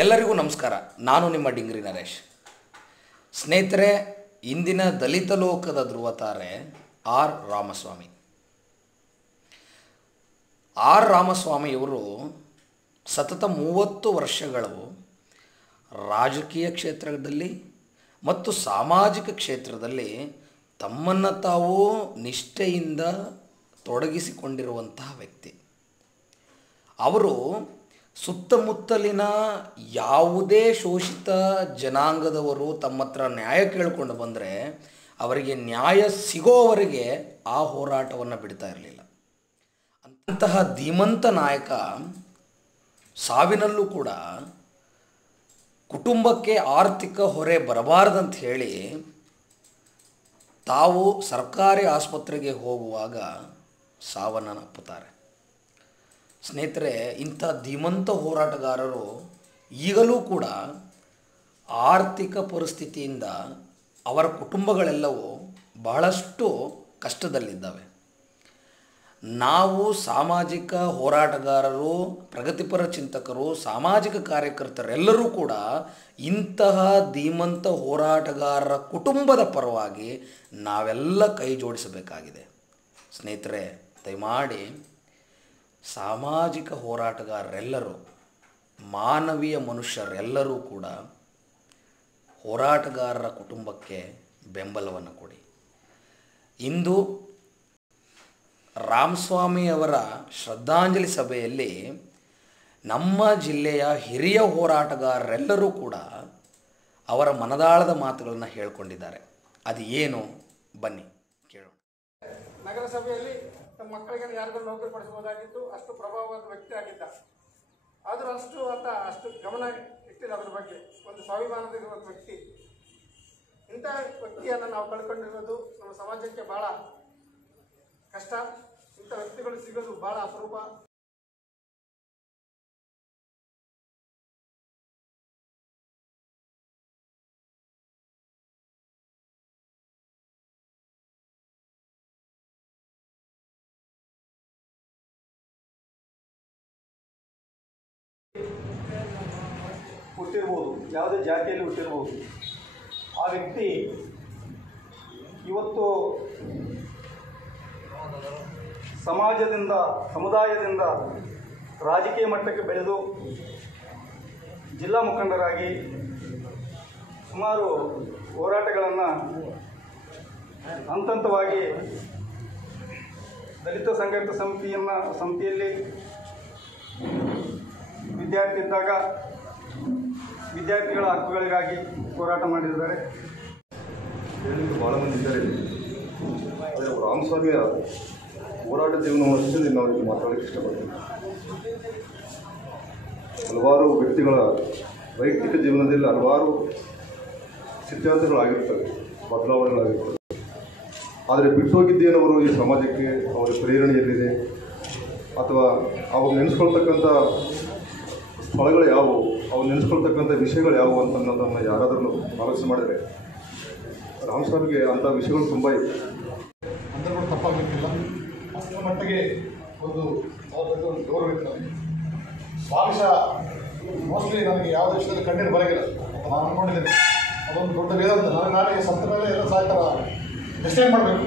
ಎಲ್ಲರಿಗೂ ನಮಸ್ಕಾರ. ನಾನು ನಿಮ್ಮ ಡಿಂಗ್ರಿ ನರೇಶ್. ಸ್ನೇಹಿತರೆ, ಇಂದಿನ ದಲಿತ ಲೋಕದ ಧ್ರುವತಾರೆ ಆರ್ ರಾಮಸ್ವಾಮಿ. ಆರ್ ರಾಮಸ್ವಾಮಿಯವರು ಸತತ 30 ವರ್ಷಗಳು ರಾಜಕೀಯ ಕ್ಷೇತ್ರದಲ್ಲಿ ಮತ್ತು ಸಾಮಾಜಿಕ ಕ್ಷೇತ್ರದಲ್ಲಿ ತಮ್ಮನ್ನು ತಾವು ನಿಷ್ಠೆಯಿಂದ ತೊಡಗಿಸಿಕೊಂಡಿರುವಂತಹ ವ್ಯಕ್ತಿ. ಅವರು ಸುತ್ತಮುತ್ತಲಿನ ಯಾವುದೇ ಶೋಷಿತ ಜನಾಂಗದವರು ತಮ್ಮ ಹತ್ರ ನ್ಯಾಯ ಕೇಳಿಕೊಂಡು ಬಂದರೆ ಅವರಿಗೆ ನ್ಯಾಯ ಸಿಗೋವರೆಗೆ ಆ ಹೋರಾಟವನ್ನು ಬಿಡ್ತಾ ಇರಲಿಲ್ಲ. ಅಂತಹ ಧೀಮಂತ ನಾಯಕ ಸಾವಿನಲ್ಲೂ ಕೂಡ ಕುಟುಂಬಕ್ಕೆ ಆರ್ಥಿಕ ಹೊರೆ ಬರಬಾರ್ದಂತ ಹೇಳಿ ತಾವು ಸರ್ಕಾರಿ ಆಸ್ಪತ್ರೆಗೆ ಹೋಗುವಾಗ ಸಾವನ್ನಪ್ಪುತ್ತಾರೆ. ಸ್ನೇಹಿತರೆ, ಇಂಥ ಧೀಮಂತ ಹೋರಾಟಗಾರರು ಈಗಲೂ ಕೂಡ ಆರ್ಥಿಕ ಪರಿಸ್ಥಿತಿಯಿಂದ ಅವರ ಕುಟುಂಬಗಳೆಲ್ಲವೂ ಬಹಳಷ್ಟು ಕಷ್ಟದಲ್ಲಿದ್ದಾವೆ. ನಾವು ಸಾಮಾಜಿಕ ಹೋರಾಟಗಾರರು, ಪ್ರಗತಿಪರ ಚಿಂತಕರು, ಸಾಮಾಜಿಕ ಕಾರ್ಯಕರ್ತರೆಲ್ಲರೂ ಕೂಡ ಇಂತಹ ಧೀಮಂತ ಹೋರಾಟಗಾರರ ಕುಟುಂಬದ ಪರವಾಗಿ ನಾವೆಲ್ಲ ಕೈ ಜೋಡಿಸಬೇಕಾಗಿದೆ. ಸ್ನೇಹಿತರೆ, ದಯಮಾಡಿ ಸಾಮಾಜಿಕ ಹೋರಾಟಗಾರರೆಲ್ಲರೂ, ಮಾನವೀಯ ಮನುಷ್ಯರೆಲ್ಲರೂ ಕೂಡ ಹೋರಾಟಗಾರರ ಕುಟುಂಬಕ್ಕೆ ಬೆಂಬಲವನ್ನು ಕೊಡಿ. ಇಂದು ರಾಮಸ್ವಾಮಿಯವರ ಶ್ರದ್ಧಾಂಜಲಿ ಸಭೆಯಲ್ಲಿ ನಮ್ಮ ಜಿಲ್ಲೆಯ ಹಿರಿಯ ಹೋರಾಟಗಾರರೆಲ್ಲರೂ ಕೂಡ ಅವರ ಮನದಾಳದ ಮಾತುಗಳನ್ನು ಹೇಳಿಕೊಂಡಿದ್ದಾರೆ. ಅದು ಏನು, ಬನ್ನಿ ಕೇಳೋಣ. ನಗರಸಭೆಯಲ್ಲಿ ತಮ್ಮ ಮಕ್ಕಳಿಗೆ ಯಾರಿಗೂ ನೌಕರಿ ಪಡಿಸಬಹುದಾಗಿತ್ತು. ಅಷ್ಟು ಪ್ರಭಾವವಾದ ವ್ಯಕ್ತಿ ಆಗಿದ್ದ. ಆದರೂ ಅಷ್ಟು ಗಮನ ಇಟ್ಟಿಲ್ಲ ಅದರ ಬಗ್ಗೆ. ಒಂದು ಸ್ವಾಭಿಮಾನದಿರುವ ವ್ಯಕ್ತಿ. ಇಂಥ ವ್ಯಕ್ತಿಯನ್ನು ನಾವು ಕಳ್ಕೊಂಡಿರೋದು ನಮ್ಮ ಸಮಾಜಕ್ಕೆ ಭಾಳ ಕಷ್ಟ. ಇಂಥ ವ್ಯಕ್ತಿಗಳು ಸಿಗೋದು ಭಾಳ ಅಪರೂಪ. ಹುಟ್ಟಿರ್ಬೋದು, ಯಾವುದೇ ಜಾತಿಯಲ್ಲಿ ಹುಟ್ಟಿರ್ಬೋದು. ಆ ವ್ಯಕ್ತಿ ಇವತ್ತು ಸಮಾಜದಿಂದ, ಸಮುದಾಯದಿಂದ ರಾಜಕೀಯ ಮಟ್ಟಕ್ಕೆ ಬೆಳೆದು ಜಿಲ್ಲಾ ಮುಖಂಡರಾಗಿ ಸುಮಾರು ಹೋರಾಟಗಳನ್ನು ಹಂತವಾಗಿ ದಲಿತ ಸಂಘರ್ಷ ಸಮಿತಿಯಲ್ಲಿ ವಿದ್ಯಾರ್ಥಿ ಇದ್ದಾಗ ವಿದ್ಯಾರ್ಥಿಗಳ ಹಕ್ಕುಗಳಿಗಾಗಿ ಹೋರಾಟ ಮಾಡಿದ್ದಾರೆ. ಭಾಳ ಮಂದಿ ಇದ್ದಾರೆ. ಆದರೆ ರಾಮಸ್ವಾಮಿಯ ಹೋರಾಟ ಜೀವನವನ್ನು ನಾವು ಮಾತಾಡೋಕ್ಕೆ ಇಷ್ಟಪಡ್ತೀವಿ. ಹಲವಾರು ವ್ಯಕ್ತಿಗಳ ವೈಯಕ್ತಿಕ ಜೀವನದಲ್ಲಿ ಹಲವಾರು ಸಿದ್ಧಾಂತಗಳಾಗಿರ್ತವೆ, ಬದಲಾವಣೆಗಳಾಗಿರ್ತವೆ. ಆದರೆ ಬಿಟ್ಟೋಗಿದ್ದೇನವರು ಈ ಸಮಾಜಕ್ಕೆ ಅವರ ಪ್ರೇರಣೆ ಎಲ್ಲಿದೆ, ಅಥವಾ ಅವಾಗ ನೆನೆಸ್ಕೊಳ್ತಕ್ಕಂಥ ಸ್ಥಳಗಳು ಯಾವುವು, ಅವ್ರು ನೆನೆಸ್ಕೊಳ್ತಕ್ಕಂಥ ವಿಷಯಗಳು ಯಾವುವು ಅಂತ ಅನ್ನೋದನ್ನು ಯಾರಾದರೂ ಆಲೋಚನೆ ಮಾಡಿದರೆ ರಾಮಸ್ವಾಮಿಗೆ ಅಂಥ ವಿಷಯಗಳು ತುಂಬ ಇವೆ. ಅಂದ್ರೂ ತಪ್ಪಾಗಲಿಕ್ಕಿಲ್ಲ. ಅಷ್ಟರ ಮಟ್ಟಿಗೆ ಒಂದು ಅವ್ರ ಬಗ್ಗೆ ಒಂದು ಗೌರವ ಇರ್ತದೆ. ಭಾಗಶಃ ಮೋಸ್ಟ್ಲಿ ನನಗೆ ಯಾವುದೇ ವಿಷಯದಲ್ಲಿ ಕಣ್ಣೀರು ಬರಗಿಲ್ಲ ಅಂತ ನಾನು ಅಂದ್ಕೊಂಡಿದ್ದೇನೆ. ಅದೊಂದು ದೊಡ್ಡ ವೇದ ಅಂತ ನಾಳೆ ಸತ್ತ ಮೇಲೆ ಎಲ್ಲ ಸಾಯ್ತಾರ ಎಕ್ಸ್ಟೆಂಡ್ ಮಾಡಬೇಕು.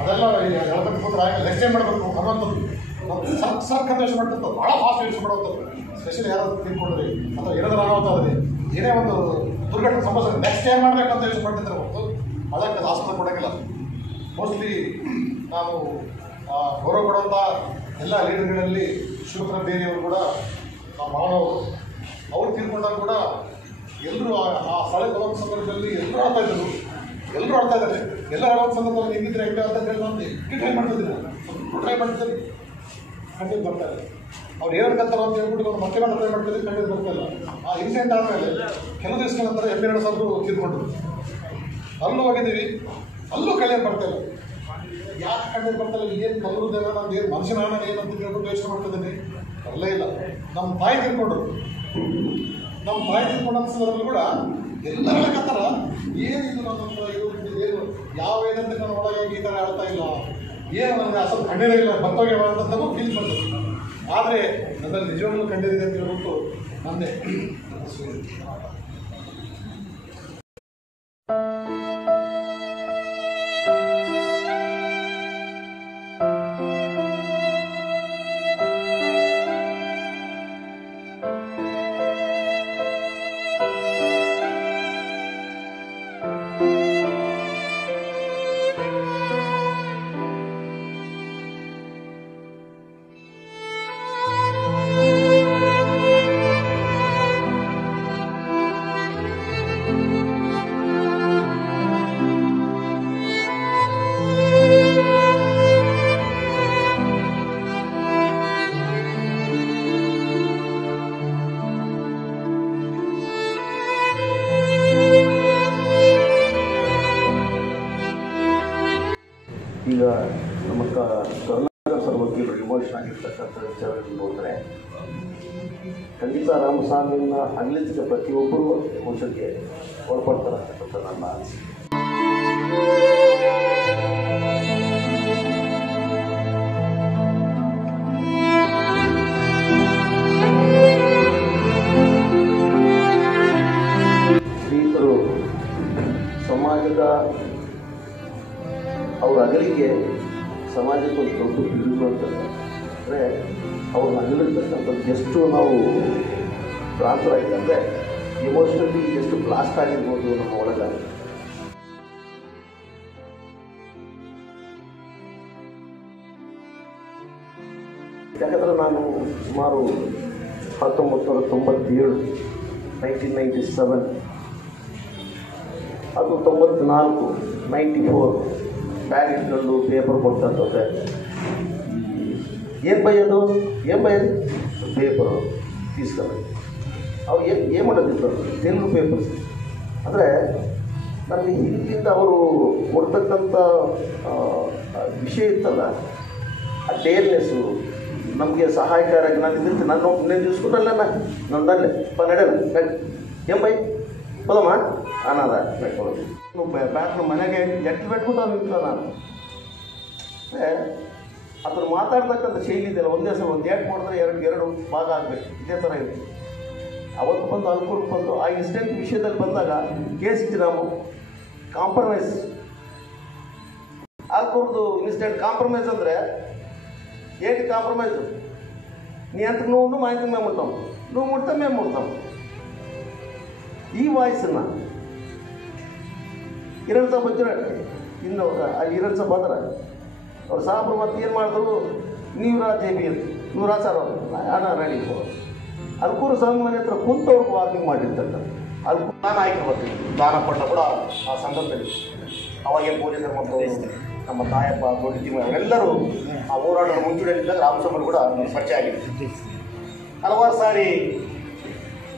ಅದೆಲ್ಲ ಹೇಳ್ಬೇಕು ಕೂತ್ರೆ ಆಗಲ್ಲ, ಎಕ್ಸ್ಟೆಂಡ್ ಮಾಡಬೇಕು ಅನ್ನೋಂಥದ್ದು ನಮ್ಮ ಸರ್ಕಾರ ಯೋಚನೆ ಮಾಡ್ತಿರ್ತದೆ. ಭಾಳ ಫಾಸ್ಟ್ ಯೋಚನೆ ಮಾಡುವಂಥದ್ದು. ಸ್ಪೆಷಲಿ ಯಾರಾದ್ರು ತಿಳ್ಕೊಂಡ್ರಿ ಅಥವಾ ಏನಾದರೂ ಅನಾಹುತ ಏನೇ ಒಂದು ದುರ್ಘಟನೆ ಸಂಭವಿಸಿದ್ರೆ ನೆಕ್ಸ್ಟ್ ಏನ್ ಮಾಡಬೇಕಂತ ಯೋಚನೆ ಮಾಡ್ತಿದ್ರೆ ಹೊರತು ಅದಕ್ಕೆ ಆಸ್ಪತ್ರೆ ಕೊಡೋಂಗಿಲ್ಲ. ಮೋಸ್ಟ್ಲಿ ನಾನು ಗೌರವ ಕೊಡುವಂಥ ಎಲ್ಲ ಲೀಡರ್ಗಳಲ್ಲಿ ಶಿವಕುಮಾರ ಬೇರೆಯವರು ಕೂಡ ನಮ್ಮ ಮಾನವರು ಅವ್ರು ತೀರ್ಕೊಂಡಾಗ ಕೂಡ ಎಲ್ಲರೂ ಆ ಸ್ಥಳಕ್ಕೆ ಹೋಗೋ ಸಂದರ್ಭದಲ್ಲಿ ಎಲ್ಲರೂ ಆಡ್ತಾ ಇದ್ದಾರೆ. ಎಲ್ಲರೂ ಆಡೋ ಸಂದರ್ಭದಲ್ಲಿ ಹೆಂಗಿದ್ರೆ ಹೆಂಗೆ ಅಂತ ಹೇಳಿ ನಾನು ಟ್ರೈ ಮಾಡ್ತಿದ್ದೀನಿ. ಖಂಡಿತ ಬರ್ತಾ ಇದೆ. ಅವ್ರು ಹೇಳ್ಬೇಕಂತಾರೆ ಅಂತ ಹೇಳ್ಬಿಟ್ಟು ಒಂದು ಮತ್ತೆ ಟ್ರೈ ಮಾಡ್ತಿದ್ರೆ ಖಂಡಿತ ಬರ್ತಾ ಇಲ್ಲ. ಆ ಇನ್ಸಿಡೆಂಟ್ ಆದಮೇಲೆ ಕೆಲವು ದಿವಸಗಳ ನಂತರ MP ಸಾಹೇಬರು ತೀರ್ಕೊಂಡ್ರು. ಅಲ್ಲೂ ಹೋಗಿದ್ದೀವಿ, ಅಲ್ಲೂ ಕಳೆಯೋದು ಬರ್ತಾ ಇಲ್ಲ. ಯಾಕೆ ಕಣ್ಣೀರು ಬರ್ತಾ ಇಲ್ಲ? ಏನು ಕಲ್ಲುದೇವ ನಂದು ಏನು ಮನುಷ್ಯನ ಏನಂತ ಹೇಳ್ಬಿಟ್ಟು ಯೋಚನೆ ಮಾಡ್ತಿದ್ದೀನಿ. ಬರಲೇ ಇಲ್ಲ. ನಮ್ಮ ತಾಯಿ ತೀರ್ಕೊಂಡ್ರು. ಸಂದರ್ಭದಲ್ಲಿ ಕೂಡ ಎಲ್ಲ ಹೇಳಕತ್ತಾರ, ಏನಿದು ನನ್ನ ಹತ್ರ ಏನು ಯಾವ ಏನಂತ ನಾನು ಒಳಗೆ ಈ ಥರ ಹೇಳ್ತಾ ಇಲ್ಲ, ಏನು ನನಗೆ ಅಸಲು ಕಣ್ಣೀರೇ ಇಲ್ಲ, ಬತ್ತೋಗ್ಯವ ಅಂತಂತೂ ಫೀಲ್ ಮಾಡ್ತಾರೆ. ಆದರೆ ನನ್ನಲ್ಲಿ ನಿಜವಾಗ್ಲೂ ಕಂಡಿದೆ ಅಂತ ಹೇಳ್ಬಿಟ್ಟು ಮೊನ್ನೆ ಈಗ ನಮ್ಮ ಕರುಣಾಕರ್ ಸರ್ ಬಗ್ಗೆ ಇಮೋಷನ್ ಆಗಿರ್ತಕ್ಕಂಥ ವಿಚಾರಗಳನ್ನು ನೋಡಿದ್ರೆ ಖಂಡಿತ ರಾಮಸ್ವಾಮಿಯನ್ನ ಅಗಲಿಸಿದ ಪ್ರತಿಯೊಬ್ಬರೂ ಎಮೋಷನ್ಗೆ ಒಳಪಡ್ತಾರೆ ಅಂತಕ್ಕಂಥ ನನ್ನ ಅನಿಸಿಕೆ. ಶ್ರೀಯುತರು ಸಮಾಜದ ಅವ್ರ ಅಗಲಿಕೆ ಸಮಾಜಕ್ಕೆ ಒಂದು ದೊಡ್ಡ ಬಿಡುಗು ಅಂತಂದರೆ ಅಂದರೆ ಅವ್ರನ್ನ ಅಗಲಿರ್ತಕ್ಕಂಥದ್ದು ಎಷ್ಟು ನಾವು ಭ್ರಾಂತರಾಗಿದೆ ಅಂದರೆ ಎಮೋಷನಲಿ ಎಷ್ಟು ಬ್ಲಾಸ್ಟ್ ಆಗಿರ್ಬೋದು ನಮ್ಮ ಒಳಗೆ. ಯಾಕಂದರೆ ನಾನು ಸುಮಾರು 1997 1997 ಅದು 94 94 ಬ್ಯಾಗ್ ಇಟ್ಕೊಂಡು ಪೇಪರ್ ಕೊಡ್ತಂತಂದರೆ ಏನು ಬೈಯೋದು ಪೇಪರು తీసుకొని ಅವು ಏನು ಮಾಡೋದಿತ್ತು ತೆಲುಗು ಪೇಪರ್ಸ್ ಅಂದರೆ ನನಗೆ ಹಿಂದಿಂದ ಅವರು ಕೊಡ್ತಕ್ಕಂಥ ವಿಷಯ ಇತ್ತಲ್ಲ ಆ ಡೇರ್ನೆಸ್ಸು ನಮಗೆ ಸಹಾಯಕಾರಿಯಾಗಿ ನಾನು ಇದ್ದಿರ್ತೀನಿ. ನಾನು చూసుకుంటానులే ನಂದಲ್ಲೇ ನಡೆಯಲ್ಲ ಏನು ಬೈ ಹೋದಮ್ಮ ಅನ್ನದ ಬ್ಯಾಟ್ನ ಮನೆಗೆ ಎಟ್ಟು ಬೆಟ್ಬಿಟ್ಟು ನಿಂತ ನಾನು ಅದನ್ನು ಮಾತಾಡ್ತಕ್ಕಂಥ ಶೈಲಿ ಇದೆಯಲ್ಲ ಒಂದೇ ಸಲ ಒಂದು ಏಟ್ ಮಾಡಿದ್ರೆ ಎರಡು ಭಾಗ ಆಗಬೇಕು ಇದೇ ಥರ ಇದೆ. ಅವತ್ತು ಬಂದು ಅಲ್ಕೂರ್ಗೆ ಬಂದು ಆ ಇನ್ಸಿಡೆಂಟ್ ವಿಷಯದಲ್ಲಿ ಬಂದಾಗ ಕೇಳಿಸಿದ್ದು ನಾವು ಕಾಂಪ್ರಮೈಸ್ ಅಲ್ಕೂರ್ದು ಇನ್ಸಿಡೆಂಟ್ ಕಾಂಪ್ರಮೈಸ್ ಅಂದರೆ ఏంటి కాంప్రమైజ్ నీ అంత నువ్వు మా ఇంతకు మేము ఉంటాం నువ్వు ముడతా మేము ముడతాం ಈ ವಾಯ್ಸನ್ನು ಹಿರಣ್ ಸಾಬ್ వచ్చినట్టు ಇನ್ನು ಅಲ್ಲಿ ಹಿರಣ್ ಸಾಬ್ ಬಂದ್ರೆ ಅವ್ರು ಸಾಬ್ರು ಮತ್ತೆ ಏನು ಮಾಡಿದ್ರು ನೀವು ರಾ ಜೆ ಬಿ ನೀವು ರಾಚಾರ ಅಣ್ಣ ರೆಡಿ ಅಲ್ಕೂರು ಸ್ವಾಮಿ ಮನೆ ಹತ್ರ ಕುಂತವ್ರಿಗೆ ವಾರ್ನಿಂಗ್ ಮಾಡಿರ್ತಕ್ಕ ಅಲ್ಕೂರು ನಾನು ಆಯ್ಕೆ ಬರ್ತೀನಿ ದಾನ ಪಟ್ಟ ಕೂಡ ಆ ಸಂದರ್ಭದಲ್ಲಿ ಅವಾಗೇ ಪೊಲೀಸರು ಮತ್ತು ನಮ್ಮ ತಾಯಪ್ಪ ದೊಡ್ಡ ಅವರೆಲ್ಲರೂ ಆ ಹೋರಾಟದ ಮುಂಚೂಣಿಯಲ್ಲಿದ್ದಾಗ ರಾಮಸ್ವಾಮಿ ಕೂಡ ಪರಿಚಯ ಆಗಿದೆ. ಹಲವಾರು ಸಾರಿ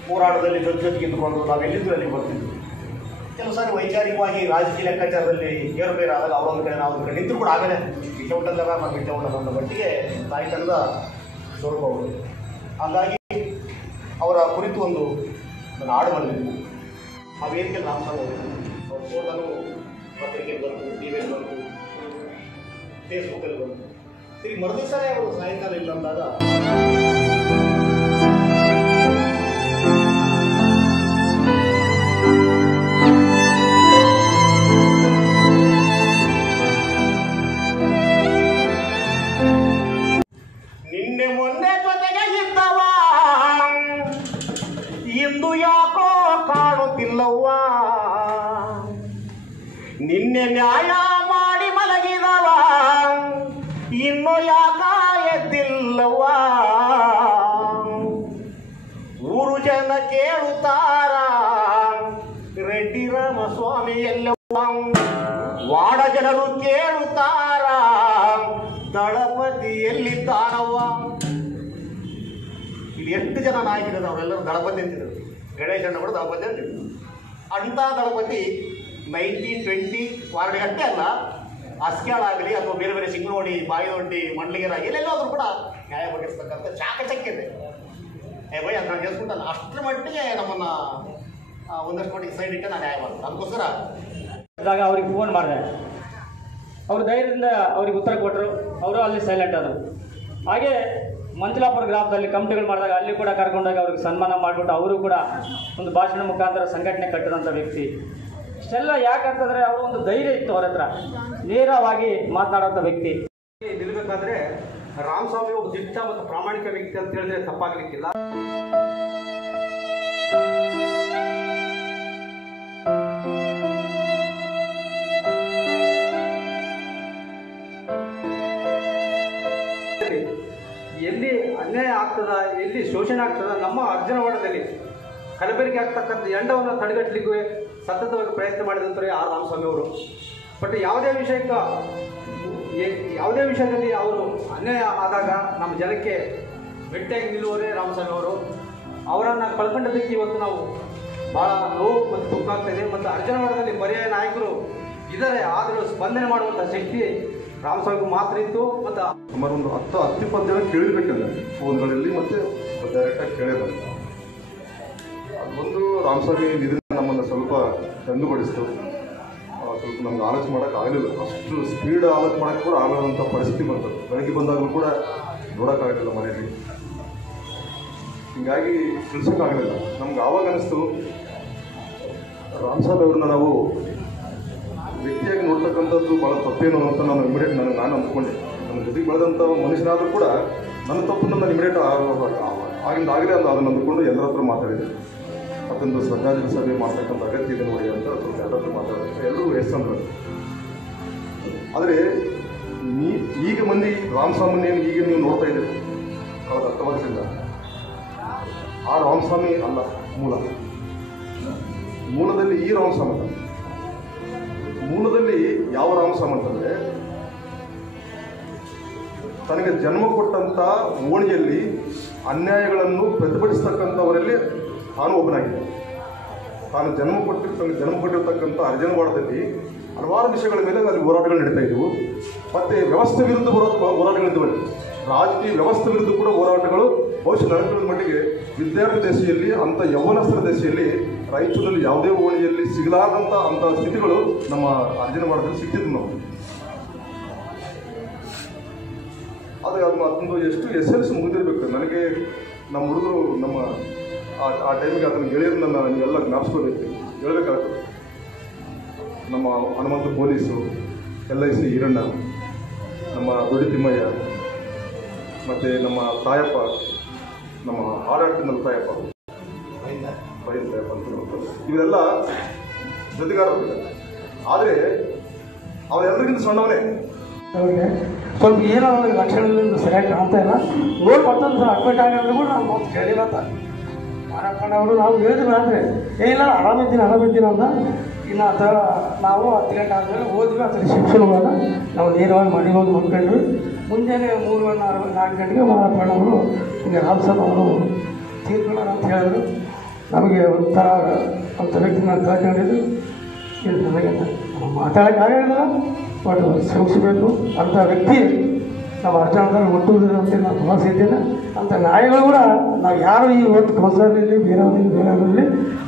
ಹೋರಾಟದಲ್ಲಿ ಜೊತೆಗೆ ಇದ್ದುಕೊಂಡು ನಾವು ಎಲ್ಲಿದ್ದು ಅಲ್ಲಿ ಬರ್ತಿದ್ವಿ. ಕೆಲವು ಸಾರಿ ವೈಚಾರಿಕವಾಗಿ ರಾಜಕೀಯ ಲೆಕ್ಕಾಚಾರದಲ್ಲಿ ಏರುಪೇರು ಆದಾಗ ಅವರೊಂದು ಕಡೆ ನಾವು ಒಂದು ಕಡೆ ನಿಂತರೂ ಕೂಡ ಆಗಲೇ ಬಿಟ್ಟೆ ಉಂಟಲ್ಲ ನಾವು ಬಿಟ್ಟೆ ಉಂಟಲ್ಲ ಅನ್ನೋ ಮಟ್ಟಿಗೆ ತಾಯಿತನದ ಸ್ವರೂಪ ಅವರು. ಹಾಗಾಗಿ ಅವರ ಕುರಿತು ಒಂದು ನನ್ನ ಹಾಡು ಬಂದಿದ್ದು ಆ ವೇದಿಕೆ ರಾಮಸ್ವಾಮಿ ಅವ್ರ ಫೋಟೋನು ಪತ್ರಿಕೆಯಲ್ಲಿ ಬಂತು, ಟಿವಿಯಲ್ಲಿ ಬಂತು, ಫೇಸ್ಬುಕ್ಕಲ್ಲಿ ಬಂತು. ಸರಿ ಮರುದಿವಸನೇ ಅವರು ಸಾಯಂಕಾಲ ಇಲ್ಲ ಅಂದಾಗ ನಿನ್ನೆ ಮೊನ್ನೆ ಜೊತೆಗೆ ಇದ್ದವ ಇಂದು ಯಾಕೋ ಕಾಣುತ್ತಿಲ್ಲವ್ವ, ನಿನ್ನೆ ನ್ಯಾಯ ಮಾಡಿ ಮಲಗಿದವ ಇನ್ನು ಯಾಕ ಎದ್ದಿಲ್ಲವ್ವ, ಊರು ಜನ ಕೇಳುತ್ತಾರ ರೆಡ್ಡಿ ರಾಮಸ್ವಾಮಿ ಎಲ್ಲವ್ವ, ವಾಡ ಜನರು ಕೇಳುತ್ತಾರ ದಳಪತಿ ಎಲ್ಲಿದ್ದಾನವ್ವ. ಇಲ್ಲಿ ಎಷ್ಟು ಜನ ನಾಯಕರಿದ್ದಾರೆ ಅವರೆಲ್ಲರೂ ದಳಪತಿ ಅಂತಿದ್ರು. ಗಣೇಶಣ್ಣ ಕೂಡ ದಳಪತಿ ಅಂತಿದ್ರು. ಅಂಥ ದಳಪತಿ 1920 ವಾರಡಿಗಟ್ಟೆ ಅಲ್ಲ, ಅಸ್ಕ್ಯಾಳ ಆಗಲಿ ಅಥವಾ ಬೇರೆ ಬೇರೆ ಸಿಂಗನೋಡಿ, ಬಾಯಿದೊಡ್ಡಿ, ಮಂಡ್ಲಿಗೆರ ಎಲ್ಲೆಲ್ಲಾದ್ರೂ ಕೂಡ ನ್ಯಾಯ ಬಗೆಹರಿಸ್ತಕ್ಕಂಥ ಚಾಕಚಕ್ಯತೆ ಬೈ ಅಂತ ನಾನು ಹೇಳ್ಸ್ಬಿಟ್ಟಲ್ಲ. ಅಷ್ಟರ ಮಟ್ಟಿಗೆ ನಮ್ಮನ್ನು ಒಂದಷ್ಟು ಮಟ್ಟಿಗೆ ಸೈಡ್ ಇಟ್ಟು ನಾನು ನ್ಯಾಯ ಮಾಡ್ತೀನಿ. ಅದಕ್ಕೋಸ್ಕರ ಇದ್ದಾಗ ಅವ್ರಿಗೆ ಫೋನ್ ಮಾಡಿದೆ, ಅವರು ಧೈರ್ಯದಿಂದ ಅವ್ರಿಗೆ ಉತ್ತರ ಕೊಟ್ಟರು. ಅವರು ಅಲ್ಲಿ ಸೈಲೆಂಟ್ ಆದರು. ಹಾಗೆ ಮಂಚಲಾಪುರ ಗ್ರಾಮದಲ್ಲಿ ಕಮಿಟಿಗಳು ಮಾಡಿದಾಗ ಅಲ್ಲಿ ಕೂಡ ಕರ್ಕೊಂಡೋಗಿ ಅವ್ರಿಗೆ ಸನ್ಮಾನ ಮಾಡಿಬಿಟ್ಟು ಅವರು ಕೂಡ ಒಂದು ಭಾಷಣ ಮುಖಾಂತರ ಸಂಘಟನೆ ಕಟ್ಟಿದಂಥ ವ್ಯಕ್ತಿ. ಇಷ್ಟೆಲ್ಲ ಯಾಕಂತಂದರೆ ಅವರು ಒಂದು ಧೈರ್ಯ ಇತ್ತು, ಅವ್ರ ಹತ್ರ ನೇರವಾಗಿ ಮಾತನಾಡೋಂಥ ವ್ಯಕ್ತಿ. ನಿಲ್ಲಬೇಕಾದ್ರೆ ರಾಮಸ್ವಾಮಿ ಒಬ್ಬ ದಿಟ್ಟ ಮತ್ತು ಪ್ರಾಮಾಣಿಕ ವ್ಯಕ್ತಿ ಅಂತ ಹೇಳಿದ್ರೆ ತಪ್ಪಾಗಲಿಕ್ಕಿಲ್ಲ. ಎಲ್ಲಿ ಅನ್ಯಾಯ ಆಗ್ತದ, ಎಲ್ಲಿ ಶೋಷಣೆ ಆಗ್ತದ, ನಮ್ಮ ಅರ್ಜುನವಾಡದಲ್ಲಿ ಕಲಬೆರಕೆ ಆಗ್ತಕ್ಕಂಥ ಎಂಡವನ್ನು ತಡೆಗಟ್ಟಲಿಕ್ಕೆ ಸತತವಾಗಿ ಪ್ರಯತ್ನ ಮಾಡಿದಂಥವ್ರೆ ಆರ್ ರಾಮಸ್ವಾಮಿ ಅವರು. ಬಟ್ ಯಾವುದೇ ವಿಷಯದಲ್ಲಿ ಅವರು ಅನ್ಯಾಯ ಆದಾಗ ನಮ್ಮ ಜನಕ್ಕೆ ಭೇಟಿಯಾಗಿ ನಿಲ್ಲುವವರೇ ರಾಮಸ್ವಾಮಿ ಅವರು. ಅವರನ್ನು ಕಳ್ಕೊಂಡದಕ್ಕೆ ಇವತ್ತು ನಾವು ಭಾಳ ನೋವು ಮತ್ತು ದುಃಖ ಆಗ್ತಾಯಿದೆ. ಮತ್ತು ಅರ್ಜುನವಾಡದಲ್ಲಿ ಪರ್ಯಾಯ ನಾಯಕರು ಇದ್ದಾರೆ, ಆದರೂ ಸ್ಪಂದನೆ ಮಾಡುವಂಥ ಶಕ್ತಿ ರಾಮಸ್ವಾಮಿಗೂ ಮಾತ್ರ ಇತ್ತು. ಮತ್ತು ಸುಮಾರು ಒಂದು 10-20 ಜನ ಕೇಳಿರ್ಬೇಕಂದ್ರೆ ಫೋನ್ಗಳಲ್ಲಿ ಮತ್ತೆ ಡೈರೆಕ್ಟಾಗಿ ಕೇಳಿದ್ದಾರೆ. ಅದೊಂದು ರಾಮಸ್ವಾಮಿ ನಿಧನ ನಮ್ಮನ್ನು ಸ್ವಲ್ಪ ದಂಗುಬಡಿಸ್ತು. ಸ್ವಲ್ಪ ನಮ್ಗೆ ಆಲೋಚನೆ ಮಾಡೋಕ್ಕೆ ಆಗಲಿಲ್ಲ, ಅಷ್ಟು ಸ್ಪೀಡ್ ಆಲೋಚನೆ ಮಾಡೋಕ್ಕೆ ಕೂಡ ಆಗಲಾರಂಥ ಪರಿಸ್ಥಿತಿ ಬಂತು. ಬೆಳಗ್ಗೆ ಬಂದಾಗಲೂ ಕೂಡ ನೋಡೋಕ್ಕಾಗಲಿಲ್ಲ ಮನೆಯಲ್ಲಿ, ಹೀಗಾಗಿ ತಿಳಿಸೋಕ್ಕಾಗಲಿಲ್ಲ. ನಮ್ಗೆ ಆವಾಗ ಅನಿಸ್ತು ರಾಮಸ್ವಾಮಿ ಅವ್ರನ್ನ ನಾವು ವ್ಯಕ್ತಿಯಾಗಿ ನೋಡ್ತಕ್ಕಂಥದ್ದು ಭಾಳ ತಪ್ಪೇನು ಅಂತ ನಾನು ಇಮಿಡಿಯೇಟ್ ನಾನು ಅಂದ್ಕೊಂಡೆ. ನನ್ನ ಜೊತೆಗೆ ಬೆಳೆದಂಥ ಮನುಷ್ಯನಾದರೂ ಕೂಡ ನನ್ನ ತಪ್ಪನ್ನು ನಾನು ಇಮಿಡಿಯೇಟ್ ಆಗಲೇ ಅದನ್ನು ಅಂದ್ಕೊಂಡು ಎಲ್ಲರ ಹತ್ರ ಮಾತಾಡಿದೆ. ಮತ್ತೊಂದು ಶ್ರದ್ಧಾಂಜಲಿ ಸಭೆ ಮಾಡ್ತಕ್ಕಂಥ ಅಗತ್ಯ ಇದೆ ನೋಡಿ ಅಂತ ಸ್ವಲ್ಪ ಎಲ್ಲರ ಹತ್ರ ಮಾತಾಡಿದ್ರೆ ಎಲ್ಲರೂ ಎಷ್ಟಂದ್ರು. ಆದರೆ ಈಗ ಮಂದಿ ರಾಮಸ್ವಾಮಿಯನ್ನು ಈಗ ನೀವು ನೋಡ್ತಾ ಇದ್ದೀರಿ ಕಳೆದ 10 ವರ್ಷದಿಂದ. ಆ ರಾಮಸ್ವಾಮಿ ಅಲ್ಲ ಮೂಲದಲ್ಲಿ ಈ ರಾಮಸ್ವಾಮಿ ಅಲ್ಲ. ಮೂಲದಲ್ಲಿ ಯಾವ ರಾಮಸ್ವಾಮಿ ಅಂತಂದರೆ ತನಗೆ ಜನ್ಮ ಕೊಟ್ಟಂಥ ಓಣಿಯಲ್ಲಿ ಅನ್ಯಾಯಗಳನ್ನು ಪ್ರತಿಭಟಿಸ್ತಕ್ಕಂಥವರಲ್ಲಿ ತಾನು ಒಬ್ಬನಾಗಿದೆ. ತಾನು ಜನ್ಮ ಕೊಟ್ಟಿರ್ತಕ್ಕಂಥ ಅರ್ಜುನವಾಡದಲ್ಲಿ ಹಲವಾರು ವಿಷಯಗಳ ಮೇಲೆ ಅಲ್ಲಿ ಹೋರಾಟಗಳು ನಡೀತಾ ಇದ್ದವು. ಮತ್ತು ವ್ಯವಸ್ಥೆ ವಿರುದ್ಧ ಹೋರಾಟಗಳಿದ್ದವು. ರಾಜಕೀಯ ವ್ಯವಸ್ಥೆ ವಿರುದ್ಧ ಕೂಡ ಹೋರಾಟಗಳು ಬಹುಶಃ ನಡೆದ ಮಟ್ಟಿಗೆ ವಿದ್ಯಾರ್ಥಿ ದಶೆಯಲ್ಲಿ, ಅಂಥ ಯೌವನಸ್ಥರ ದಶೆಯಲ್ಲಿ ರಾಯಚೂರಲ್ಲಿ ಯಾವುದೇ ಓಣಿಯಲ್ಲಿ ಸಿಗಲಾದಂಥ ಅಂಥ ಸ್ಥಿತಿಗಳು ನಮ್ಮ ಅರ್ಜುನವಾಡದಲ್ಲಿ ಸಿಗ್ತಿದ್ವು ನಾವು. ಅದು ಅದೊಂದು ಎಷ್ಟು SLC ಮುಗಿದಿರ್ಬೇಕು. ನನಗೆ ನಮ್ಮ ಹುಡುಗರು ನಮ್ಮ ಆ ಟೈಮಿಗೆ ಅದನ್ನು ಗೆಳೆಯರನ್ನ ನೀವೆಲ್ಲ ಜ್ಞಾಪಿಸ್ಕೋಬೇಕು, ಹೇಳ್ಬೇಕಾಗ್ತದೆ. ನಮ್ಮ ಹನುಮಂತ ಪೊಲೀಸು, LIC ಈರಣ್ಣ, ನಮ್ಮ ದೊಡ್ಡ ತಿಮ್ಮಯ್ಯ, ಮತ್ತು ನಮ್ಮ ತಾಯಪ್ಪ, ನಮ್ಮ ಹಾರಾಟದಲ್ಲಿ ತಾಯಪ್ಪ ಅಂತ ಇವರೆಲ್ಲ ಜೊತೆಗಾರರು. ಆದರೆ ಅವರೆಲ್ಲರಿಗಿಂತ ಸಣ್ಣವನೇ. ಅವ್ರಿಗೆ ಸ್ವಲ್ಪ ಏನೋ ಅವ್ರಿಗೆ ಲಕ್ಷಣಗಳಿಂದ ಸರಿಯಾಗಿ ಕಾಣ್ತಾ ಇಲ್ಲ. ನೋಡಿ ಮತ್ತೊಂದು ಅಡ್ಮಿಟ್ ಆಗಿರೋದು ಕೂಡ ನಾನು ಮಾತು ಕೇಳಿಲ್ಲ ಅಂತ ಮಾರಪ್ಪನವರು ನಾವು ಹೇಳಿದ್ರು. ಆದರೆ ಇಲ್ಲ ಆರಾಮಿದ್ದೀನಿ ಅಂತ ಇನ್ನು ಆ ಥರ ನಾವು 10 ಗಂಟೆ ಆದಮೇಲೆ ಹೋದ್ವಿ. ಆ ಥರ ಶಿಕ್ಷಣ ಹೋದಾಗ ನಾವು ನೇರವಾಗಿ ಮನೆಗೆ ಹೋಗಿ ಮಲ್ಕೊಂಡ್ವಿ. ಮುಂಜಾನೆ 3-4 ಗಂಟೆಗೆ ಮಾರಪ್ಪನವರು ಹಿಂಗೆ ರಾಮಸ್ವಾಮಿ ಅವರು ತೀರ್ಕೊಳ್ಳೋಣ ಅಂತ ಹೇಳಿದ್ರು. ನಮಗೆ ಒಂಥರ ಅಂಥ ವ್ಯಕ್ತಿ ನಾನು ಕಳ್ಕೊಂಡಿದ್ದು ಇಲ್ಲಿ ನನಗೆ ಮಾತಾಡೋಕ್ಕಾಗಲಿಲ್ಲ. ಬಟ್ ಶ್ರಮಿಸಬೇಕು ಅಂಥ ವ್ಯಕ್ತಿ ನಮ್ಮ ಅರ್ಜುನದಲ್ಲಿ ಹುಟ್ಟುವುದಂತೆ ನಾನು ಭಾವಿಸಿದ್ದೇನೆ. ಅಂಥ ನಾಯಿಗಳು ಕೂಡ ನಾವು ಯಾರು ಈ ಒಂದು ಕೌನ್ಸಿಲರಲ್ಲಿ ಬೇರೆಯವರಲ್ಲಿ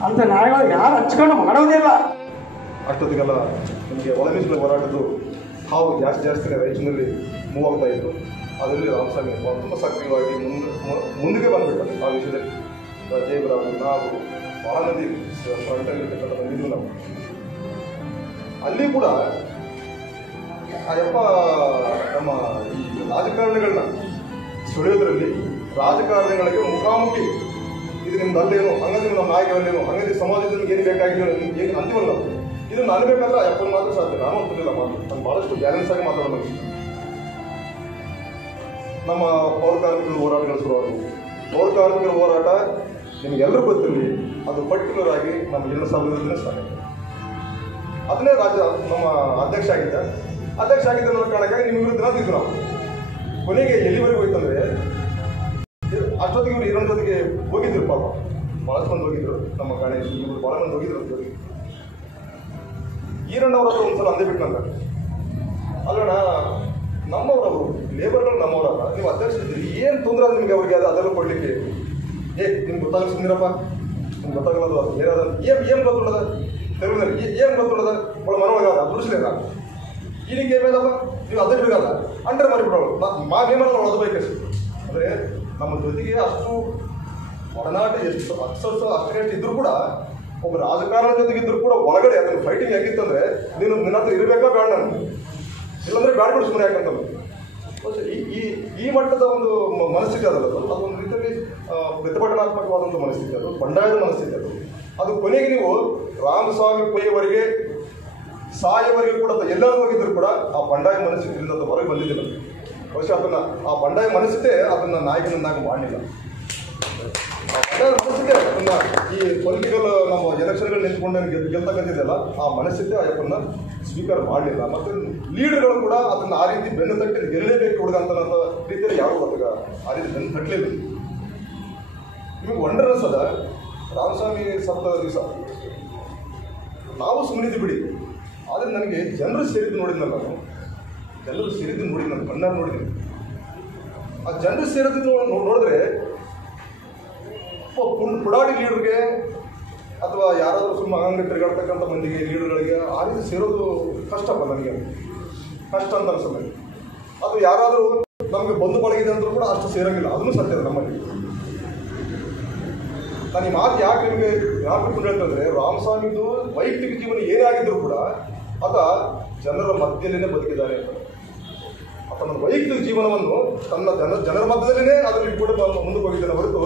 ಅಂಥ ನಾಯಿಗಳು ಯಾರು ಹಚ್ಕೊಂಡು ಮಾಡೋದಿಲ್ಲ. ಅಷ್ಟೊತ್ತಿಗೆಲ್ಲ ನಮಗೆ ಒಳಮೀಸಲು ಹೋರಾಟದ್ದು ಹಾವು ಜಾಸ್ತಿ ರಾಯಚೂರಿನಲ್ಲಿ ಮೂವ್ ಆಗ್ತಾ ಇತ್ತು. ಅದರಲ್ಲಿ ರಾಮಸ್ವಾಮಿ ತುಂಬ ಸಕ್ರಿಯವಾಗಿ ಮುಂದಕ್ಕೆ ಬಂದುಬಿಟ್ಟ ಆ ವಿಷಯದಲ್ಲಿ. ಜಯಬ್ರಾವು ನಾವು ಭಾಳ ಮಂದಿ ಫ್ರಂಟಲ್ಲಿರ್ತಕ್ಕಂಥ ಬಂದಿದ್ದು ನಾವು. ಅಲ್ಲಿ ಕೂಡ ಅಯ್ಯಪ್ಪ ನಮ್ಮ ಈ ರಾಜಕಾರಣಿಗಳನ್ನ ಸುಳಿಯೋದ್ರಲ್ಲಿ ರಾಜಕಾರಣಿಗಳಿಗೆ ಮುಖಾಮುಖಿ ಇದು ನಿಮ್ದು ಅಲ್ಲೇನು, ಹಂಗಂದ್ರೆ ನಮ್ಮ ನಾಯಕರಲ್ಲೇನು, ಹಂಗಂದ್ರೆ ಸಮಾಜದ ನಿಮ್ಗೆ ಏನು ಬೇಕಾಗಿಲ್ಲ, ನಿಮ್ಗೆ ಏನು ಅಂತಿಮಲ್ಲ. ಇದನ್ನು ಅನ್ಬೇಕಾದ್ರೆ ಅಯ್ಯಪ್ಪನ ಮಾತ್ರ ಸಾಧ್ಯ. ನಾನು ಅಂತಿಲ್ಲ ಮಾತು, ನಾನು ಭಾಳಷ್ಟು ಬ್ಯಾಲೆನ್ಸ್ ಆಗಿ ಮಾತಾಡೋದು. ನಮ್ಮ ಪೌರ ಕಾರ್ಮಿಕರ ಹೋರಾಟಗಳು ಶುರುವಾದವು. ಪೌರ ಕಾರ್ಮಿಕರ ಹೋರಾಟ ನಿಮಗೆಲ್ಲರೂ ಗೊತ್ತಿರಲಿ, ಅದು ಪರ್ಟಿಕ್ಯುಲರ್ ಆಗಿ ನಮ್ಮ 2000 ಸ್ಟಾರ್ಟ್ ಆಗಿದೆ. ಅದನ್ನೇ ನಮ್ಮ ಅಧ್ಯಕ್ಷ ಆಗಿದ್ದ ಅನ್ನೋ ಕಾರಣಕ್ಕಾಗಿ ನಿಮ್ಮ ವಿರುದ್ಧ ಇದ್ದು ನಾವು ಕೊನೆಗೆ ಎಲ್ಲಿವರೆಗೂ ಹೋಯ್ತಂದ್ರೆ ಅಷ್ಟೊತ್ತಿಗೆ ಇವರು ಇನ್ನೊಂದು ಜೊತೆಗೆ ಹೋಗಿದ್ರು. ಪಾಪ ಭಾಳಷ್ಟು ಮಂದಿ ಹೋಗಿದ್ರು. ನಮ್ಮ ಗಣೇಶ್ ಇವರು ಭಾಳ ಮಂದಿ ಹೋಗಿದ್ರು ಅಂತ ಜೊತೆಗೆ. ಈರಣ್ಣವ್ರ ಹತ್ರ ಒಂದ್ಸಲ ಅಂದೇ ಬಿಟ್ಟನಂತ, ಅಲ್ಲಣ್ಣ ನಮ್ಮವ್ರವರು ಲೇಬರ್ಗಳು ನಮ್ಮವ್ರಲ್ಲ, ನೀವು ಅಧ್ಯಕ್ಷ ಇದ್ದೀರಿ, ಏನು ತೊಂದರೆ ಅದು ನಿಮಗೆ ಅವ್ರಿಗೆ ಅದೆಲ್ಲ ಕೊಡಲಿಕ್ಕೆ ನಿಮ್ಗೆ ಗೊತ್ತಾಗಲ್ಲ ಸುಂದಿರಪ್ಪ, ನಿಮ್ಗೆ ಗೊತ್ತಾಗಲ್ಲ ಅದು ಏನಾದ ಏನು ಗೊತ್ತುಂಡದ ತೆಲುಗಿನಲ್ಲಿ ಏನು ಗೊತ್ತುಂಡದ ಅವಳ ಮನೊಳಗಾದ ದುಡಿಸ್ಲೇದ ಇದಕ್ಕೆ ಏನೇದಪ್ಪ ನೀವು ಅಧ್ಯಕ್ಷರಿಗಲ್ಲ ಅಂಡರ್ ಮಾಡಿಬಿಡೋಳು ಮೇಮಲ್ಲ ಒಳದು ಬೈಕಸಿ ಅಂದರೆ ನಮ್ಮ ಜೊತೆಗೆ ಅಷ್ಟು ಒಡನಾಟ ಎಷ್ಟು ಅಷ್ಟು ಇದ್ರೂ ಕೂಡ ಒಬ್ಬ ರಾಜಕಾರಣ ಜೊತೆಗಿದ್ರು ಕೂಡ ಒಳಗಡೆ ಅದನ್ನು ಫೈಟಿಂಗ್ ಹೇಗಿತ್ತಂದ್ರೆ ನೀನು ನಿನ್ನ ಹತ್ರ ಇರಬೇಕಾ ಬೇಡ ನಾನು ಇಲ್ಲಾಂದ್ರೆ ಬ್ಯಾಡ್ ಬಿಡು ಸುಮ್ಮನೆ ಯಾಕಂತಂದು ಈ ಮಟ್ಟದ ಒಂದು ಮನಸ್ಥಿತಿ ಅದಲ್ಲ ಅದೊಂದು ರೀತಿಯಲ್ಲಿ ಪ್ರತಿಭಟನಾತ್ಮಕವಾದಂಥ ಮನಸ್ಥಿತಿ ಅದು ಬಂಡಾಯದ ಮನಸ್ಥಿತಿ ಅದು ಕೊನೆಗೆ ನೀವು ರಾಮಸ್ವಾಮಿ ಕೊನೆಯವರೆಗೆ ಸಾಯವರೆಗೆ ಕೂಡ ಎಲ್ಲರೂ ಹೋಗಿದ್ರು ಕೂಡ ಆ ಬಂಡಾಯ ಮನಸ್ಥಿತಿಯಿಂದ ಅದು ಹೊರಗೆ ಬಂದಿದ್ದಿಲ್ಲ ಬಹುಶಃ ಅದನ್ನ ಆ ಬಂಡಾಯ ಮನಸ್ಥಿತಿ ಅದನ್ನ ನಾಯಕನನ್ನಾಗಿ ಮಾಡಲಿಲ್ಲ ಆ ಬಂಡಾಯ ಮನಸ್ಥಿತಿ ಅದನ್ನ ಈ ಪೊಲಿಟಿಕಲ್ ನಮ್ಮ ಎಲೆಕ್ಷನ್ಗಳು ನಿಂತ್ಕೊಂಡು ಗೆಲ್ತಕ್ಕಂತಿದೆಯಲ್ಲ ಆ ಮನಸ್ಥಿತಿ ಅಯ್ಯಪ್ಪನ್ನ ಸ್ವೀಕಾರ ಮಾಡಲಿಲ್ಲ ಮತ್ತು ಲೀಡರ್ಗಳು ಕೂಡ ಅದನ್ನ ಆ ರೀತಿ ಬೆನ್ನು ತಟ್ಟಿ ಗೆಲ್ಲಲೇಬೇಕು ಹುಡುಗ ಅಂತ ರೀತಿಯಲ್ಲಿ ಯಾರು ಅದಕ್ಕೆ ಆ ರೀತಿ ಬೆನ್ನು ತಟ್ಟಲಿಲ್ಲ. ನಿಮಗೆ ವಂಡರ್ ಅನ್ಸದ ರಾಮಸ್ವಾಮಿ ಸಪ್ತಾಹ ದಿವಸ ನಾವು ಸುಮ್ಮನಿದ್ದು ಬಿಡಿ, ಆದರೆ ನನಗೆ ಜನರು ಸೇರಿದ್ದು ನೋಡಿದ್ನಲ್ಲ ನಾನು ಕಣ್ಣಾರು ನೋಡಿದ್ದೀನಿ. ಆ ಜನರು ಸೇರಿದ್ದು ನೋಡಿದ್ರೆ ಪುಡಾಡಿ ಲೀಡರ್ಗೆ ಅಥವಾ ಯಾರಾದರೂ ಸುಮ್ಮ ಅಂಗಡಿ ತಿರುಗಾಡ್ತಕ್ಕಂಥ ಮಂದಿಗೆ ಲೀಡರ್ಗಳಿಗೆ ಆ ರೀತಿ ಸೇರೋದು ಕಷ್ಟಪ್ಪ, ನನಗೆ ಕಷ್ಟ ಅಂತ ಅನ್ಸಲ್ಲ. ಅದು ಯಾರಾದರೂ ನಮಗೆ ಬಂದು ಬಳಗಿದೆ ಅಂದ್ರೂ ಕೂಡ ಅಷ್ಟು ಸೇರಂಗಿಲ್ಲ, ಅದನ್ನು ಸತ್ಯ ನಮ್ಮಲ್ಲಿ. ನಾನು ಈ ಮಾತು ಯಾಕೆ ಬಿಟ್ಟು ಹೇಳ್ತಂದ್ರೆ ರಾಮಸ್ವಾಮಿದು ವೈಯಕ್ತಿಕ ಜೀವನ ಏನೇ ಆಗಿದ್ರು ಕೂಡ ಆತ ಜನರ ಮಧ್ಯದಲ್ಲೇ ಬದುಕಿದ್ದಾರೆ ಅಂತ. ತನ್ನ ವೈಯಕ್ತಿಕ ಜೀವನವನ್ನು ತನ್ನ ಜನರ ಮಧ್ಯದಲ್ಲೇ ಅದರಲ್ಲಿ ಕೂಡ ಮುಂದಕ್ಕೆ ಹೋಗಿದ್ದಾನೆ ಹೊರತು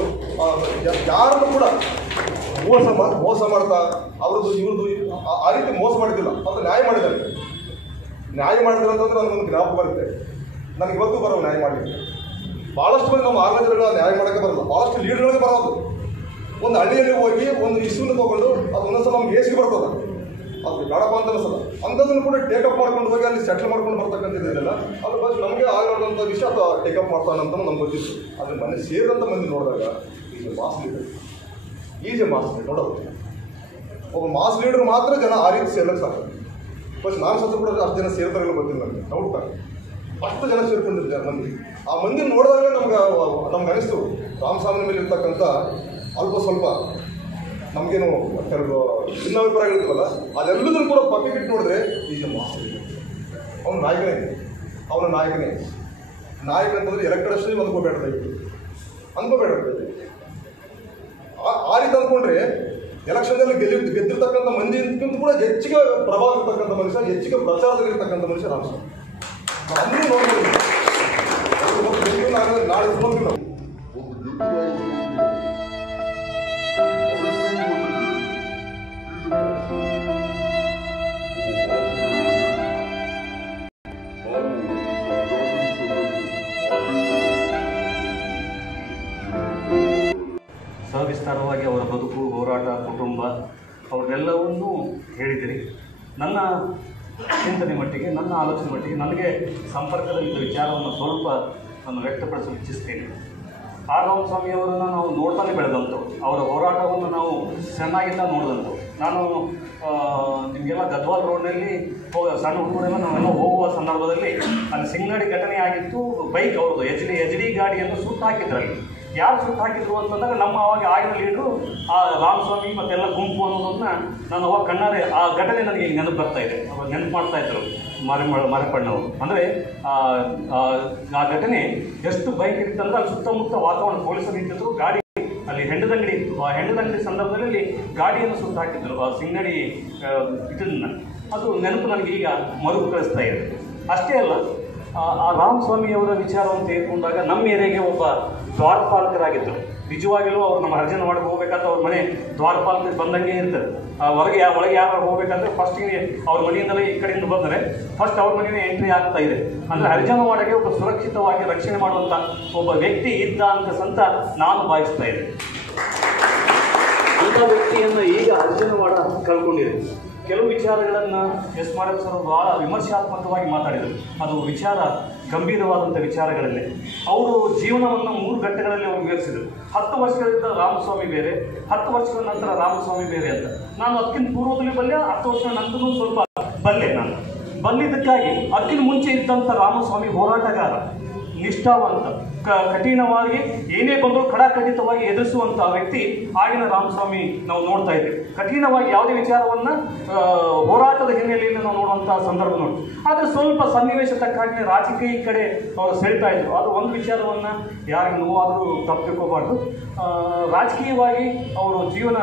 ಯಾರನ್ನು ಕೂಡ ಮೋಸ ಮಾಡ್ತಾ ಅವ್ರದ್ದು ಇವ್ರದ್ದು ಆ ರೀತಿ ಮೋಸ ಮಾಡಿದ್ದಿಲ್ಲ. ಅದು ನ್ಯಾಯ ಮಾಡಿದ್ದಾರೆ ಅಂತಂದ್ರೆ ನನಗೊಂದು ಜ್ಞಾಪಕ ಬರುತ್ತೆ. ನನಗೆ ಇವತ್ತು ಬರೋ ನ್ಯಾಯ ಮಾಡಲಿಕ್ಕೆ ಭಾಳಷ್ಟು ಮಂದಿ ನಮ್ಮ ಆರ್ಗನೈಸರ್ಗಳ ನ್ಯಾಯ ಮಾಡೋಕ್ಕೆ ಬರಲ್ಲ, ಭಾಳಷ್ಟು ಲೀಡರ್ಗಳಿಗೆ ಬರೋದು. ಒಂದು ಹಳ್ಳಿಯಲ್ಲಿ ಹೋಗಿ ಒಂದು ಇಶ್ಯೂನ ತೊಗೊಂಡು ಅದು ಒಂದೊಂದ್ಸಲ ನಮ್ಗೆ ಏಸಿಗೆ ಬರ್ತದೆ, ಅದು ಬೇಡಪ್ಪ ಅಂತ ಅನಿಸಲ್ಲ. ಅಂಥದ್ದನ್ನು ಕೂಡ ಟೇಕಪ್ ಮಾಡ್ಕೊಂಡು ಹೋಗಿ ಅಲ್ಲಿ ಸೆಟ್ಲ್ ಮಾಡ್ಕೊಂಡು ಬರ್ತಕ್ಕಂಥದ್ದಿಲ್ಲ. ಅದ್ರ ಬಗ್ಗೆ ನಮಗೆ ಆಗಿರೋಂಥ ವಿಷಯ ಅಥವಾ ಟೇಕಪ್ ಮಾಡ್ತಾನಂತ ನಮ್ಗೆ ಗೊತ್ತಿತ್ತು. ಆದರೆ ಮನೆ ಸೇರಿದಂಥ ಮಂದಿ ನೋಡಿದಾಗ ಈಸ್ ಎ ಮಾಸ್ ಲೀಡರ್ ನೋಡೋದು. ಒಬ್ಬ ಮಾಸ್ ಲೀಡರ್ ಮಾತ್ರ ಜನ ಆ ರೀತಿ ಸೇರ್ಲಕ್ಕೆ ಸಾಕು. ಬಸ್ ನಾನು ಸತ್ತು ಕೂಡ ಅಷ್ಟು ಜನ ಸೇರ್ತಾರಲ್ಲ ಗೊತ್ತಿಲ್ಲ ನನಗೆ, ಡೌಟ್. ಅಷ್ಟು ಜನ ಸೇರ್ಕೊಂಡಿರ್ತಾರೆ ಮಂದಿ. ಆ ಮಂದಿ ನೋಡಿದಾಗ ನಮ್ಗೆ ಅನಿಸ್ತು ರಾಮಸ್ವಾಮಿ ಮೇಲೆ ಇರ್ತಕ್ಕಂಥ ಅಲ್ಪ ಸ್ವಲ್ಪ ನಮಗೇನು ಕೆಲವು ಭಿನ್ನಾಭಿಪ್ರಾಯಗಳಿರ್ತಾವಲ್ಲ ಅದೆಲ್ಲದನ್ನು ಕೂಡ ಪಕ್ಕಕ್ಕಿಟ್ಟು ನೋಡಿದ್ರೆ ಈಸ್ ಎ ಮಾಸ್ ಲೀಡರ್. ಅವನ ನಾಯಕನೇ ನಾಯಕ ಅಂತಂದ್ರೆ ಎಲೆಕ್ಟೆಡ್ ಅಷ್ಟೇ ಅನ್ಕೋಬೇಡ್ರಿ. ಆ ರೀತಿ ಅಂದ್ಕೊಂಡ್ರೆ ಎಲೆಕ್ಷನ್ದಲ್ಲಿ ಗೆದ್ದಿರ್ತಕ್ಕಂಥ ಮಂದಿಗಿಂತ ಕೂಡ ಹೆಚ್ಚಿಗೆ ಪ್ರಭಾವ ಇರ್ತಕ್ಕಂಥ ಮನುಷ್ಯ, ಹೆಚ್ಚಿಗೆ ಪ್ರಚಾರದಲ್ಲಿರ್ತಕ್ಕಂಥ ಮನುಷ್ಯ ರಾಮಸ್ವಾಮಿ. ಅದನ್ನು ನೋಡ್ಬೋದು. ನಾಳೆ ನೋಡ್ತೀವಿ ನಾವು. ಸವಿಸ್ತಾರವಾಗಿ ಅವರ ಬದುಕು, ಹೋರಾಟ, ಕುಟುಂಬ ಅವರೆಲ್ಲವನ್ನೂ ಹೇಳಿದಿರಿ. ನನ್ನ ಚಿಂತನೆ ಮಟ್ಟಿಗೆ, ನನ್ನ ಆಲೋಚನೆ ಮಟ್ಟಿಗೆ ನನಗೆ ಸಂಪರ್ಕದಲ್ಲಿದ್ದ ವಿಚಾರವನ್ನು ಸ್ವಲ್ಪ ನಾನು ವ್ಯಕ್ತಪಡಿಸಲು ಇಚ್ಛಿಸ್ತೇನೆ. ಆರ್ ರಾಮಸ್ವಾಮಿಯವರನ್ನು ನಾವು ನೋಡ್ತಾನೆ ಬೆಳೆದಂಥವು, ಅವರ ಹೋರಾಟವನ್ನು ನಾವು ಚೆನ್ನಾಗಿಂದ ನೋಡಿದಂಥವು. ನಾನು ನಿಮಗೆಲ್ಲ ಗದ್ವಾಲ್ ರೋಡ್ನಲ್ಲಿ ಸಣ್ಣ ಹುಡುಗರೆಲ್ಲ ನಾವೆಲ್ಲ ಹೋಗುವ ಸಂದರ್ಭದಲ್ಲಿ ಅಲ್ಲಿ ಸಿಂಗಡಿ ಘಟನೆ ಆಗಿತ್ತು. ಬೈಕ್ ಅವ್ರದ್ದು ಎಚ್ ಡಿ ಗಾಡಿಯನ್ನು ಸುಟ್ಟು ಹಾಕಿದ್ರಲ್ಲಿ. ಯಾರು ಸುಟ್ಟು ಹಾಕಿದ್ರು ಅಂತಂದಾಗ ನಮ್ಮ ಅವಾಗ ಆಗಿನ ಲೀಡ್ರು ಆ ರಾಮಸ್ವಾಮಿ ಮತ್ತೆಲ್ಲ ಗುಂಪು ಅನ್ನೋದನ್ನ ನಾನು ಅವಾಗ ಕಣ್ಣಾರೆ ಆ ಘಟನೆ ನನಗೆ ಈಗ ನೆನಪು ಬರ್ತಾ ಇದೆ. ಅವಾಗ ನೆನಪು ಮಾಡ್ತಾ ಇದ್ರು ಮಾರಪ್ಪಣ್ಣವರು. ಅಂದರೆ ಆ ಘಟನೆ ಎಷ್ಟು ಬೈಕ್ ಇತ್ತಂದ್ರೆ ಅಲ್ಲಿ ಸುತ್ತಮುತ್ತ ವಾತಾವರಣ ಪೊಲೀಸರು ನಿಂತಿದ್ರು, ಗಾಡಿ ಅಲ್ಲಿ ಹೆಂಡದಂಗಡಿ ಇತ್ತು. ಆ ಹೆಂಡದಂಗಡಿ ಸಂದರ್ಭದಲ್ಲಿ ಗಾಡಿಯನ್ನು ಸುಟ್ಟು ಹಾಕಿದ್ರು ಆ ಸಿಂಗಡಿ ಇದನ್ನ. ಅದು ನೆನಪು ನನಗೆ ಈಗ ಮರುಕಳಿಸ್ತಾ ಇದೆ. ಅಷ್ಟೇ ಅಲ್ಲ, ಆ ರಾಮಸ್ವಾಮಿಯವರ ವಿಚಾರವನ್ನು ತೆಗೆದುಕೊಂಡಾಗ ನಮ್ಮ ಏರಿಯಾಗೆ ಒಬ್ಬ ದ್ವಾರಪಾಲಕರಾಗಿದ್ದರು. ನಿಜವಾಗಿಯೂ ಅವರು ನಮ್ಮ ಅರ್ಜನವಾಡಿಗೆ ಹೋಗ್ಬೇಕಂತ ಅವ್ರ ಮನೆ ದ್ವಾರಪಾಲಕರಿಗೆ ಬಂದಂಗೆ ಇರ್ತಾರೆ. ಒಳಗೆ ಯಾರು ಹೋಗ್ಬೇಕಂದ್ರೆ ಫಸ್ಟಿಗೆ ಅವ್ರ ಮನೆಯಿಂದಲೇ ಈ ಕಡೆಯಿಂದ ಬಂದರೆ ಫಸ್ಟ್ ಅವ್ರ ಮನೆಯೇ ಎಂಟ್ರಿ ಆಗ್ತಾ ಇದೆ. ಅಂದರೆ ಹರಿಜನವಾಡಗೆ ಒಬ್ಬ ಸುರಕ್ಷಿತವಾಗಿ ರಕ್ಷಣೆ ಮಾಡುವಂಥ ಒಬ್ಬ ವ್ಯಕ್ತಿ ಇದ್ದ ಅಂತ ನಾನು ಭಾವಿಸ್ತಾ ಇದ್ದೆ. ಅಂಥ ವ್ಯಕ್ತಿಯನ್ನು ಈಗ ಹರಿಜನವಾಡ ಕಳ್ಕೊಂಡಿದೆ. ಕೆಲವು ವಿಚಾರಗಳನ್ನು ಎಸ್ ಮಾರಪ್ಪ ಸರ್ ಭಾಳ ವಿಮರ್ಶಾತ್ಮಕವಾಗಿ ಮಾತಾಡಿದರು. ಅದು ವಿಚಾರ ಗಂಭೀರವಾದಂಥ ವಿಚಾರಗಳನ್ನೇ. ಅವರು ಜೀವನವನ್ನು 3 ಘಟ್ಟಗಳಲ್ಲಿ ಅವರು ವಿವರಿಸಿದರು. 10 ವರ್ಷಗಳಿಂದ ರಾಮಸ್ವಾಮಿ ಬೇರೆ, 10 ವರ್ಷಗಳ ನಂತರ ರಾಮಸ್ವಾಮಿ ಬೇರೆ ಅಂತ. ನಾನು ಅದಕ್ಕಿಂತ ಪೂರ್ವದಲ್ಲಿ ಬಲ್ಲೆ, 10 ವರ್ಷಗಳ ನಂತರ ಸ್ವಲ್ಪ ಬಲ್ಲೆ. ನಾನು ಬಲ್ಲಿದ್ದಕ್ಕಾಗಿ ಅದಕ್ಕಿಂತ ಮುಂಚೆ ಇದ್ದಂಥ ರಾಮಸ್ವಾಮಿ ಹೋರಾಟಗಾರ, ನಿಷ್ಠಾವಂತ, ಕಠಿಣವಾಗಿ ಏನೇ ಬಂದರೂ ಖಡಾಖಂಡಿತವಾಗಿ ಎದುರಿಸುವಂಥ ವ್ಯಕ್ತಿ ಆಗಿನ ರಾಮಸ್ವಾಮಿ ನಾವು ನೋಡ್ತಾ ಇದ್ದೀವಿ. ಕಠಿಣವಾಗಿ ಯಾವುದೇ ವಿಚಾರವನ್ನು ಹೋರಾಟದ ಹಿನ್ನೆಲೆಯಲ್ಲಿ ನಾವು ನೋಡುವಂಥ ಸಂದರ್ಭ ನೋಡಿ. ಆದರೆ ಸ್ವಲ್ಪ ಸನ್ನಿವೇಶ ತಕ್ಕಾಗಿ ರಾಜಕೀಯ ಕಡೆ ಅವರು ಸೆಳ್ತಾ ಇದ್ರು. ಅದು ಒಂದು ವಿಚಾರವನ್ನು ಯಾರಿಗೆ ನೋವಾದರೂ ತಪ್ಪಿಕೋಬಾರ್ದು. ರಾಜಕೀಯವಾಗಿ ಅವರು ಜೀವನ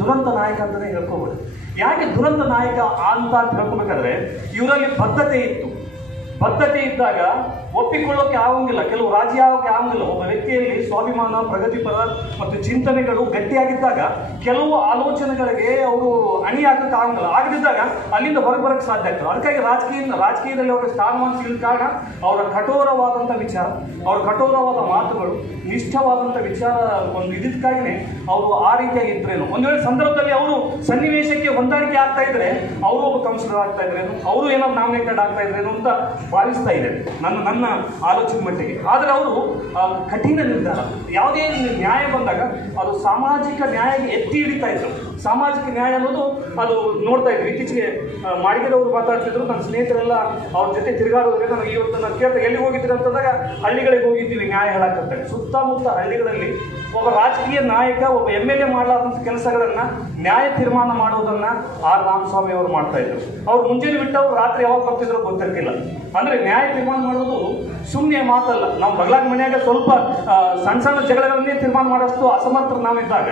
ದುರಂತ ನಾಯಕ ಅಂತಲೇ ಹೇಳ್ಕೋಬೋದು. ಯಾಕೆ ದುರಂತ ನಾಯಕ ಅಂತ ಹೇಳ್ಕೋಬೇಕಾದ್ರೆ ಇವರಲ್ಲಿ ಬದ್ಧತೆ ಇದ್ದಾಗ ಒಪ್ಪಿಕೊಳ್ಳೋಕೆ ಆಗೋಂಗಿಲ್ಲ, ಕೆಲವು ರಾಜಿ ಆಗೋಕೆ ಆಗೋಂಗಿಲ್ಲ. ಒಬ್ಬ ವ್ಯಕ್ತಿಯಲ್ಲಿ ಸ್ವಾಭಿಮಾನ, ಪ್ರಗತಿಪರ ಮತ್ತು ಚಿಂತನೆಗಳು ಗಟ್ಟಿಯಾಗಿದ್ದಾಗ ಕೆಲವು ಆಲೋಚನೆಗಳಿಗೆ ಅವರು ಅಣಿಯಾಗಕ್ಕೆ ಆಗಂಗಿಲ್ಲ. ಆಗದಿದ್ದಾಗ ಅಲ್ಲಿಂದ ಹೊರಗೆ ಬರೋಕ್ಕೆ ಸಾಧ್ಯ ಆಗ್ತದೆ. ಅದಕ್ಕಾಗಿ ರಾಜಕೀಯದಲ್ಲಿ ಅವರ ಸ್ಥಾನಮಾನ ಸಿಗದ ಕಾರಣ ಅವರ ಕಠೋರವಾದಂಥ ವಿಚಾರ, ಅವರ ಕಠೋರವಾದ ಮಾತುಗಳು, ನಿಷ್ಠವಾದಂಥ ವಿಚಾರ ಒಂದು ಇದಕ್ಕಾಗಿಯೇ ಅವರು ಆ ರೀತಿಯಾಗಿ ಇದ್ರೇನು. ಒಂದು ವೇಳೆ ಸಂದರ್ಭದಲ್ಲಿ ಅವರು ಸನ್ನಿವೇಶಕ್ಕೆ ಹೊಂದಾಣಿಕೆ ಆಗ್ತಾ ಇದ್ರೆ ಅವರು ಒಬ್ಬ ಕೌನ್ಸಿಲರ್ ಆಗ್ತಾ ಇದ್ರೇನು, ಅವರು ಏನೋ ನಾಮಿನೇಟೆಡ್ ಆಗ್ತಾ ಇದ್ರೇನು ಅಂತ ಭಾವಿಸ್ತಾ ಇದೆ ನನ್ನ ಆಲೋಚನೆ ಮಟ್ಟಿಗೆ. ಆದರೆ ಅವರು ಕಠಿಣ ನಿರ್ಧಾರ, ಯಾವುದೇ ನ್ಯಾಯ ಬಂದಾಗ ಅದು ಸಾಮಾಜಿಕ ನ್ಯಾಯ ಎತ್ತಿ ಹಿಡಿತಾ ಇದ್ರು. ಸಾಮಾಜಿಕ ನ್ಯಾಯ ಅನ್ನೋದು ಅದು ನೋಡ್ತಾ ಇದ್ವಿ. ಇತ್ತೀಚೆಗೆ ಮಾಡಿಗೆರವರು ಮಾತಾಡ್ತಿದ್ರು, ನನ್ನ ಸ್ನೇಹಿತರೆಲ್ಲ ಅವ್ರ ಜೊತೆ ತಿರುಗಾಡೋದ್ರೆ ನನಗೆ ಇವತ್ತು ನಾನು ಕೇಳ್ತಾ ಎಲ್ಲಿ ಹೋಗಿದ್ದೀರಿ ಅಂತಂದಾಗ ಹಳ್ಳಿಗಳಿಗೆ ಹೋಗಿದ್ದೀವಿ ನ್ಯಾಯ ಹೇಳಕ್ಕಂತ. ಸುತ್ತಮುತ್ತ ಹಳ್ಳಿಗಳಲ್ಲಿ ಒಬ್ಬ ರಾಜಕೀಯ ನಾಯಕ, ಒಬ್ಬ MLA ಮಾಡಲಾದಂಥ ಕೆಲಸಗಳನ್ನು ನ್ಯಾಯ ತೀರ್ಮಾನ ಮಾಡೋದನ್ನು ಆರ್ ರಾಮಸ್ವಾಮಿ ಅವರು ಮಾಡ್ತಾ ಇದ್ರು. ಅವ್ರು ಮುಂಜಾನೆ ಬಿಟ್ಟವ್ರು ರಾತ್ರಿ ಯಾವಾಗ ಬರ್ತಿದ್ರು ಗೊತ್ತಿರ್ತಿಲ್ಲ. ಅಂದರೆ ನ್ಯಾಯ ತೀರ್ಮಾನ ಮಾಡೋದು ಸುಮ್ಮನೆ ಮಾತಲ್ಲ. ನಾವು ಬಗ್ಲಾಗ ಮನೆಯಾಗ ಸ್ವಲ್ಪ ಸಣ್ಣ ಜಗಳಗಳನ್ನೇ ತೀರ್ಮಾನ ಮಾಡೋಷ್ಟು ಅಸಮರ್ಥರು ನಾವಿದ್ದಾಗ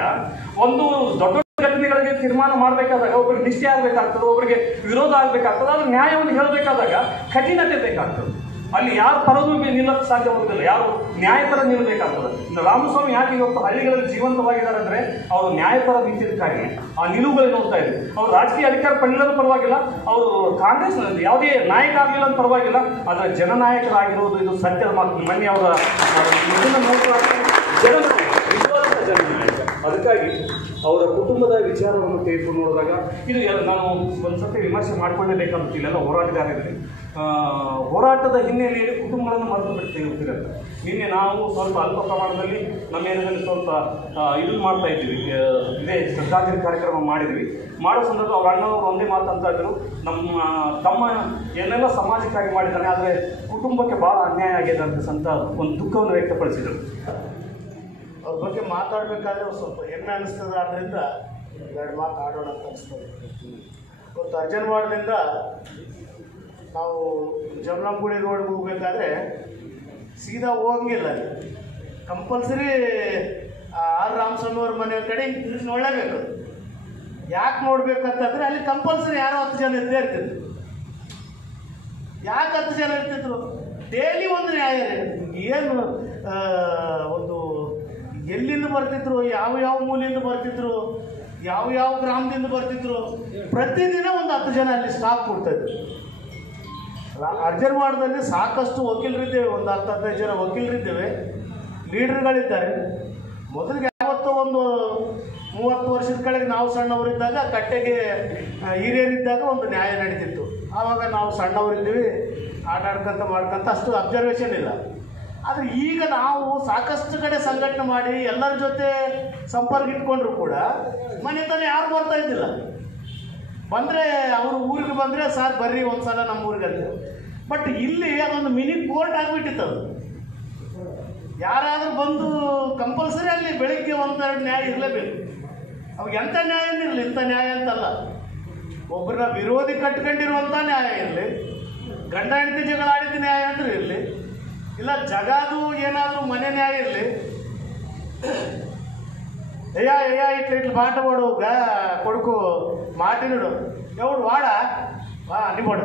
ಒಂದು ದೊಡ್ಡ ಘಟನೆಗಳಿಗೆ ತೀರ್ಮಾನ ಮಾಡಬೇಕಾದಾಗ ಒಬ್ಬರಿಗೆ ನಿಷ್ಠೆ ಆಗಬೇಕಾಗ್ತದೆ, ಒಬ್ಬರಿಗೆ ವಿರೋಧ ಆಗಬೇಕಾಗ್ತದೆ. ಅದು ನ್ಯಾಯವನ್ನು ಹೇಳಬೇಕಾದಾಗ ಕಠಿಣತೆ ಬೇಕಾಗ್ತದೆ. ಅಲ್ಲಿ ಯಾರು ಪರದೂ ನಿಲ್ಲಕ್ಕೆ ಸಾಧ್ಯವಾಗುವುದಿಲ್ಲ, ಯಾರು ನ್ಯಾಯಪರ ನಿಲ್ಲಬೇಕಾಗ್ತದೆ. ರಾಮಸ್ವಾಮಿ ಯಾಕೆ ಇವತ್ತು ಹಳ್ಳಿಗಳಲ್ಲಿ ಜೀವಂತವಾಗಿದ್ದಾರೆ ಅಂದರೆ ಅವರು ನ್ಯಾಯಪರ ನಿಂತಿದ್ದಕ್ಕಾಗಿ ಆ ನಿಲುವುಗಳೇ ನೋಡ್ತಾ ಇದ್ರು. ಅವರು ರಾಜಕೀಯ ಅಧಿಕಾರ ಪಡೆಯಲು ಪರವಾಗಿಲ್ಲ, ಅವರು ಕಾಂಗ್ರೆಸ್ ಯಾವುದೇ ನಾಯಕ ಆಗಲಿಲ್ಲ ಅಂತ ಪರವಾಗಿಲ್ಲ, ಆದರೆ ಜನನಾಯಕರಾಗಿರೋದು ಇದು ಸತ್ಯದ ಮಾತು. ಮೊನ್ನೆ ಅವರ ಇದನ್ನು ಜನನಾಯಕ. ಅದಕ್ಕಾಗಿ ಅವರ ಕುಟುಂಬದ ವಿಚಾರವನ್ನು ತೆಗೆದುಕೊಂಡು ನೋಡಿದಾಗ ಇದು ನಾನು ಒಂದು ಸತಿ ವಿಮರ್ಶೆ ಮಾಡಿಕೊಳ್ಳಲೇಬೇಕಂತ ಇಲ್ಲೆಲ್ಲ ಹೋರಾಟಗಾರರಿಗೆ ಹೋರಾಟದ ಹಿನ್ನೆಲೆಯಲ್ಲಿ ಕುಟುಂಬಗಳನ್ನು ಮರೆತು ಬಿಡ್ತಿರುತ್ತೆ. ನಿನ್ನೆ ನಾವು ಸ್ವಲ್ಪ ಅಲ್ಪ ಪ್ರಮಾಣದಲ್ಲಿ ನಮ್ಮ ಏರಿಯಾದಲ್ಲಿ ಸ್ವಲ್ಪ ಇದನ್ನು ಮಾಡ್ತಾ ಇದ್ದೀವಿ, ಇದೇ ಶ್ರದ್ಧಾಂಜಲಿ ಕಾರ್ಯಕ್ರಮ ಮಾಡಿದ್ವಿ. ಮಾಡೋ ಸಂದರ್ಭ ಅವ್ರ ಅಣ್ಣವರು ಒಂದೇ ಮಾತಂತ ಇದ್ರು, ನಮ್ಮ ತಮ್ಮ ಏನೆಲ್ಲ ಸಮಾಜಕ್ಕಾಗಿ ಮಾಡಿದ್ದಾನೆ, ಆದರೆ ಕುಟುಂಬಕ್ಕೆ ಭಾಳ ಅನ್ಯಾಯ ಆಗಿದೆ ಅಂತ ಒಂದು ದುಃಖವನ್ನು ವ್ಯಕ್ತಪಡಿಸಿದರು. ಅವ್ರ ಬಗ್ಗೆ ಮಾತಾಡಬೇಕಾದ್ರೆ ಸ್ವಲ್ಪ ಹೆಮ್ಮೆ ಅನಿಸ್ತದೆ. ಆದ್ದರಿಂದ ಎರಡು ಮಾತು ಆಡೋಣ ಅಂತ ಅನಿಸ್ತದೆ. ಇವತ್ತು ಅರ್ಜನವಾಡದಿಂದ ನಾವು ಜಮಲಂಗುಡಿ ರೋಡ್ಗೆ ಹೋಗ್ಬೇಕಾದ್ರೆ ಸೀದಾ ಹೋಗಂಗಿಲ್ಲ, ಅಲ್ಲಿ ಕಂಪಲ್ಸರಿ ಆರ್ ರಾಮಸ್ವಾಮಿ ಅವ್ರ ಮನೆ ಕಡೆ ಹಿಂಗೆ ನೋಡಲೇಬೇಕು. ಯಾಕೆ ನೋಡ್ಬೇಕಂತಂದರೆ ಅಲ್ಲಿ ಕಂಪಲ್ಸರಿ ಯಾರೋ 10 ಜನ ಇದ್ದೇ ಇರ್ತಿದ್ರು. ಯಾಕೆ 10 ಜನ ಇರ್ತಿದ್ರು? ಡೈಲಿ ಒಂದು ನ್ಯಾಯ. ಏನು ಒಂದು ಎಲ್ಲಿಂದ ಬರ್ತಿದ್ರು, ಯಾವ ಮೂಲೆಯಿಂದ ಬರ್ತಿದ್ರು, ಯಾವ ಗ್ರಾಮದಿಂದ ಬರ್ತಿದ್ರು, ಪ್ರತಿದಿನ ಒಂದು 10 ಜನ ಅಲ್ಲಿ ಸ್ಟಾಫ್ ಕೊಡ್ತಾಯಿದ್ರು. ಅರ್ಜನವಾಡದಲ್ಲಿ ಸಾಕಷ್ಟು ವಕೀಲರಿದ್ದೇವೆ, ಒಂದು 10-15 ಜನ ವಕೀಲರಿದ್ದೇವೆ, ಲೀಡರ್ಗಳಿದ್ದಾರೆ. ಮೊದಲಿಗೆ ಯಾವತ್ತೋ ಒಂದು 30 ವರ್ಷದ ಕೆಳಗೆ ನಾವು ಸಣ್ಣವರಿದ್ದಾಗ ಕಟ್ಟೆಗೆ ಹಿರಿಯರಿದ್ದಾಗ ಒಂದು ನ್ಯಾಯ ನಡೀತಿತ್ತು. ಆವಾಗ ನಾವು ಸಣ್ಣವರಿದ್ದೀವಿ, ಆಟ ಆಡ್ಕೊಂತ ಮಾಡ್ಕೊಂತ ಅಷ್ಟು ಅಬ್ಸರ್ವೇಷನ್ ಇಲ್ಲ. ಆದರೆ ಈಗ ನಾವು ಸಾಕಷ್ಟು ಕಡೆ ಸಂಘಟನೆ ಮಾಡಿ ಎಲ್ಲರ ಜೊತೆ ಸಂಪರ್ಕ ಇಟ್ಕೊಂಡ್ರು ಕೂಡ ಮನೆತನ ಯಾರು ಬರ್ತಾ ಇದ್ದಿಲ್ಲ. ಬಂದರೆ ಅವರು ಊರಿಗೆ ಬಂದರೆ ಸಾರ್ ಬರ್ರಿ ಒಂದು ಸಲ ನಮ್ಮ ಊರಿಗೆ ಅಂತ. ಬಟ್ ಇಲ್ಲಿ ಅದೊಂದು ಮಿನಿ ಕೋರ್ಟ್ ಆಗಿಬಿಟ್ಟಿತ್ತು. ಅದು ಯಾರಾದರೂ ಬಂದು ಕಂಪಲ್ಸರಿ ಅಲ್ಲಿ ಬೆಳಗ್ಗೆ 1-2 ನ್ಯಾಯ ಇರಲೇಬೇಕು. ಅವಾಗ ಎಂಥ ನ್ಯಾಯನೂ ಇರಲಿ, ಇಂಥ ನ್ಯಾಯ ಅಂತಲ್ಲ. ಒಬ್ಬರನ್ನ ವಿರೋಧಿ ಕಟ್ಕೊಂಡಿರುವಂಥ ನ್ಯಾಯ ಇರಲಿ, ಗಂಡ ಹೆಂಡತಿ ಜಗಳ ಆಡಿದ ನ್ಯಾಯ ಅಂದ್ರೆ ಇರಲಿ, ಇಲ್ಲ ಜಗಾದು ಏನಾದರೂ ಮನೆ ನ್ಯಾಯ ಇರಲಿ. ಇಟ್ಲು ಬಾಟ ಮಾಡು ಕೊಡುಕು ಮಾಟಿನಡು ఎవడు వాడా నిమ్మడు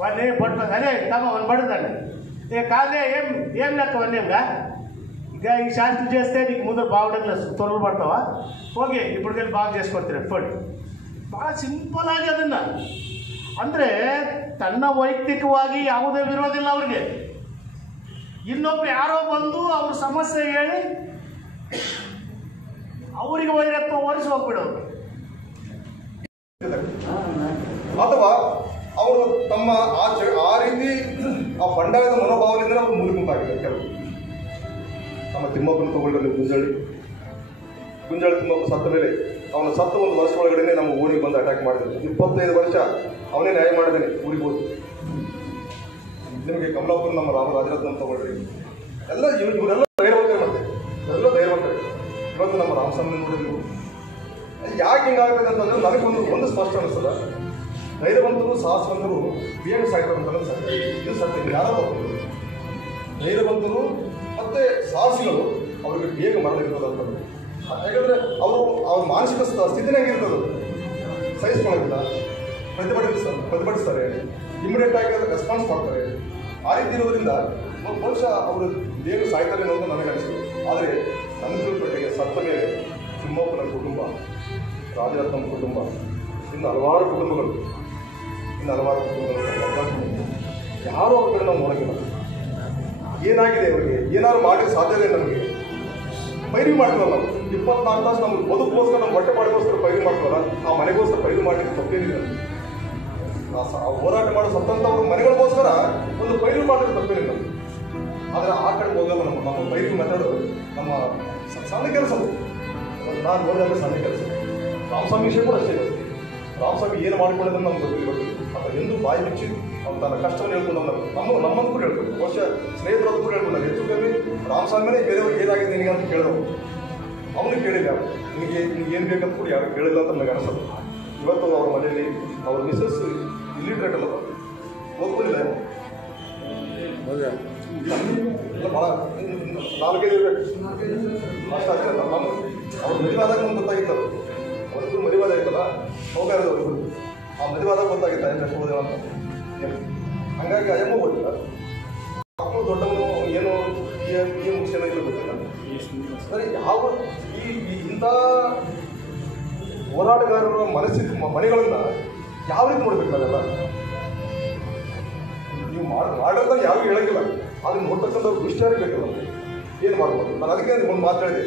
వాడిని పట్టు అదే తమ వాడిని పడుతాడు. కాదే ఏం లెక్క వన్యంగా ఇక ఈ శాస్త్రం చేస్తే నీకు ముందు బాగుండదు, త్వరలు పడతావా, ఓకే ఇప్పటికెళ్ళి బాగా చేసుకొಡ್ತೀರಿ ನೋಡಿ. ಭಾಳ ಸಿಂಪಲ್ ಆಗಿ ಅದನ್ನು ಅಂದರೆ ತನ್ನ ವೈಯಕ್ತಿಕವಾಗಿ ಯಾವುದೇ ವಿರೋಧ ಇಲ್ಲ ಅವ್ರಿಗೆ. ಇನ್ನೊಬ್ರು ಯಾರೋ ಬಂದು ಅವ್ರ ಸಮಸ್ಯೆ ಹೇಳಿ ಅವರಿಗೆ ವೈರತ್ವ ಹೊರಿಸಿ ಹೋಗ್ಬಿಡೋರು. ಅಥವಾ ಅವರು ತಮ್ಮ ಆ ರೀತಿ ಆ ಬಂಡಾಯದ ಮನೋಭಾವದಿಂದ ಅವರು ಮುಳುಗುಂಟಾಗಿದ್ದಾರೆ. ಕೆಲವು ನಮ್ಮ ತಿಮ್ಮಪ್ಪನ ತಗೊಳ್ಳಿ, ಗುಂಜಾಳಿ ತಿಮ್ಮಪ್ಪ ಸತ್ತ ಮೇಲೆ ಅವನ ಸತ್ತ 1 ವರ್ಷ ಒಳಗಡೆ ನಮ್ಮ ಊರಿಗೆ ಬಂದು ಅಟ್ಯಾಕ್ ಮಾಡಿದ್ರು. 25 ವರ್ಷ ಅವನೇ ನ್ಯಾಯ ಮಾಡಿದ್ದಾನೆ ಊರಿಗೆ ಹೋಗಿ. ನಿಮಗೆ ಕಮಲಾಪುರ ನಮ್ಮ ರಾಜರತ್ನ ತಗೊಳ್ರಿ, ಎಲ್ಲ ಇವರೆಲ್ಲ ಧೈರ್ಯವಂತರು ಮತ್ತೆ ಇವರೆಲ್ಲ ಧೈರ್ಯವಂತರು. ಇವತ್ತು ನಮ್ಮ ರಾಮಸ್ವಾಮಿ ನೋಡಿದ್ವಿ. ಯಾಕೆ ಹಿಂಗಾಗ್ತದೆ ಅಂತಂದ್ರೆ ನನಗೊಂದು ಸ್ಪಷ್ಟ ಅನಿಸ್ತದ, ಧೈರ್ಯವಂತರು ಸಾಹಸವಂತರು ಬೇಗ ಸಾಯ್ತಾರೆ ಅಂತ ಸತ್ಯ. ಇದು ಸತ್ಯ, ಯಾರೋ ಧೈರ್ಯವಂತರು ಮತ್ತೆ ಸಾಹಸಿಗಳು ಅವ್ರಿಗೆ ಬೇಗ ಮರಣ ಇರ್ತದೆ. ಯಾಕಂದ್ರೆ ಅವ್ರ ಮಾನಸಿಕ ಸ್ಥಿತಿನೇ ಆಗಿರ್ತದೆ, ಸಹಿಸ್ಕೊಳ್ಳೋದಿಲ್ಲ, ಪ್ರತಿಭಟಿಸ್ತಾರೆ, ಇಮಿಡಿಯೇಟ್ ಆಗಿ ಅದಕ್ಕೆ ರೆಸ್ಪಾನ್ಸ್ ಮಾಡ್ತಾರೆ. ಆ ರೀತಿ ಇರೋದ್ರಿಂದ ಬಹುಶಃ ಅವರು ಬೇಗ ಸಾಯ್ತಾರೆ ಅನ್ನೋದು ನನಗೆ ಅನಿಸ್ತದೆ. ಆದರೆ ನನ್ನ ತಿಳುವಳಿಕೆಗೆ ಸತ್ತ ಮೇಲೆ ತಿಮ್ಮಪ್ಪನ ಕುಟುಂಬ, ರಾಜರತ್ನಂ ಕುಟುಂಬ, ಇನ್ನು ಹಲವಾರು ಕುಟುಂಬಗಳು ಯಾರೂ ಅವ್ರ ಕಡೆ ನಾವು ನೋಡೋಂಗಿಲ್ಲ. ಏನಾಗಿದೆ ಅವರಿಗೆ, ಏನಾದ್ರು ಮಾಡಲಿಕ್ಕೆ ಸಾಧ್ಯತೆ ನಮಗೆ ಪೈರಿ ಮಾಡ್ತೀವಲ್ಲ ನಾವು 24 ತಾಸು ನಮ್ಗೆ ಬದುಕೋಸ್ಕರ, ನಮ್ಮ ಹೊಟ್ಟೆ ಮಾಡಿಗೋಸ್ಕರ ಪೈರಿ ಮಾಡ್ತೀವಲ್ಲ, ಆ ಮನೆಗೋಸ್ಕರ ಪೈರಿ ಮಾಡಲಿಕ್ಕೆ ತಪ್ಪೇನಿಲ್ಲ. ಹೋರಾಟ ಮಾಡೋ ಸತ್ತಂತವ್ರ ಮನೆಗಳಿಗೋಸ್ಕರ ಒಂದು ಪೈರು ಮಾಡಿದ್ರೆ ತಪ್ಪೇನಿಲ್ಲ. ಆದರೆ ಆ ಕಡೆ ಹೋಗಲ್ಲ. ನಮ್ಮ ಪೈರಿ ಮೆಥಡು ನಮ್ಮ ಸಣ್ಣ ಕೆಲಸ, ನಾನು ನೋಡಿದ್ರೆ ಸಣ್ಣ ಕೆಲಸ. ರಾಮಸ್ವಾಮಿ ವಿಷಯ ಕೂಡ ಅಷ್ಟೇ ಇದೆ. ರಾಮಸ್ವಾಮಿ ಏನು ಮಾಡ್ಕೊಂಡಿದ್ರೆ ನಮ್ಗೆ ಗೊತ್ತಿಲ್ಲ. ಅಥವಾ ಎಂದು ಬಾಯಿ ಮುಚ್ಚಿ ಅವ್ನು ತನ್ನ ಕಷ್ಟವನ್ನು ಹೇಳ್ಕೊಂಡು ನಮ್ಮನ್ನು ಕೂಡ ಹೇಳ್ಕೊಂಡು, ಬಹುಶಃ ಸ್ನೇಹಿತರದ್ದು ಕೂಡ ಹೇಳ್ಕೊಂಡು, ಹೆಚ್ಚು ಕಮ್ಮಿ ರಾಮಸ್ವಾಮಿನೇ ಬೇರೆಯವ್ರಿಗೆ ಏನಾಗಿದೆ ನಿನಗೆ ಅಂತ ಕೇಳಿದವು. ಅವನಿಗೆ ಕೇಳಿಲ್ಲ, ನಿನಗೆ ಏನು ಬೇಕಂತ ಕೂಡ ಯಾರು ಕೇಳಿಲ್ಲ ಅಂತ ನನಗೆ ಅನಿಸೋದು. ಇವತ್ತು ಅವ್ರ ಮನೆಯಲ್ಲಿ ಅವ್ರ ಮಿಸಸ್ ಇಲ್ಲಿಟ್ರೇಟ್ ಅಲ್ಲ ಓದ್ಕೊಂಡಿಲ್ಲ, ಇಲ್ಲ ಭಾಳ 4-5 ಅಷ್ಟು ಆಗ್ತದೆ. ನಮ್ಮ ಅವ್ರ ಮದುವಾದಾಗ ನಮ್ಗೆ ಗೊತ್ತಾಗಿತ್ತು, ಅವ್ರಿಗೂ ಮದುವಾದ ಆಯ್ತಲ್ಲ, ಹೋಗಾರದು ಅವ್ರಿಗೂ ಆ ಮದುವಾದಾಗ ಗೊತ್ತಾಗಿತ್ತು ಎಷ್ಟು ಓದಿಲ್ಲ ಅಂತ. ಹಂಗಾಗಿ ಅಯ್ಯಮ್ಮ ಓದಿಲ್ಲ, ಮಕ್ಕಳು ದೊಡ್ಡವನು ಏನೋ ಏನು ಚೆನ್ನಾಗಿಲ್ಲ ಗೊತ್ತಿಲ್ಲ. ಸರಿ, ಯಾವ ಇಂಥ ಹೋರಾಟಗಾರರ ಮನಸ್ಥಿತಿ ಮನೆಗಳನ್ನ ಯಾವ ರೀತಿ ನೋಡ್ಬೇಕಾಗಲ್ಲ. ನೀವು ಮಾಡಿರೋದ ಯಾರಿಗೂ ಹೇಳಂಗಿಲ್ಲ, ಅದನ್ನ ನೋಡ್ತಕ್ಕಂಥವ್ರು ದುಷ್ಟಾರಿ ಬೇಕಲ್ಲ, ಏನು ಮಾಡ್ಬೋದು. ನಾನು ಅದಕ್ಕೆ ಒಂದು ಮಾತಾಡಿದೆ,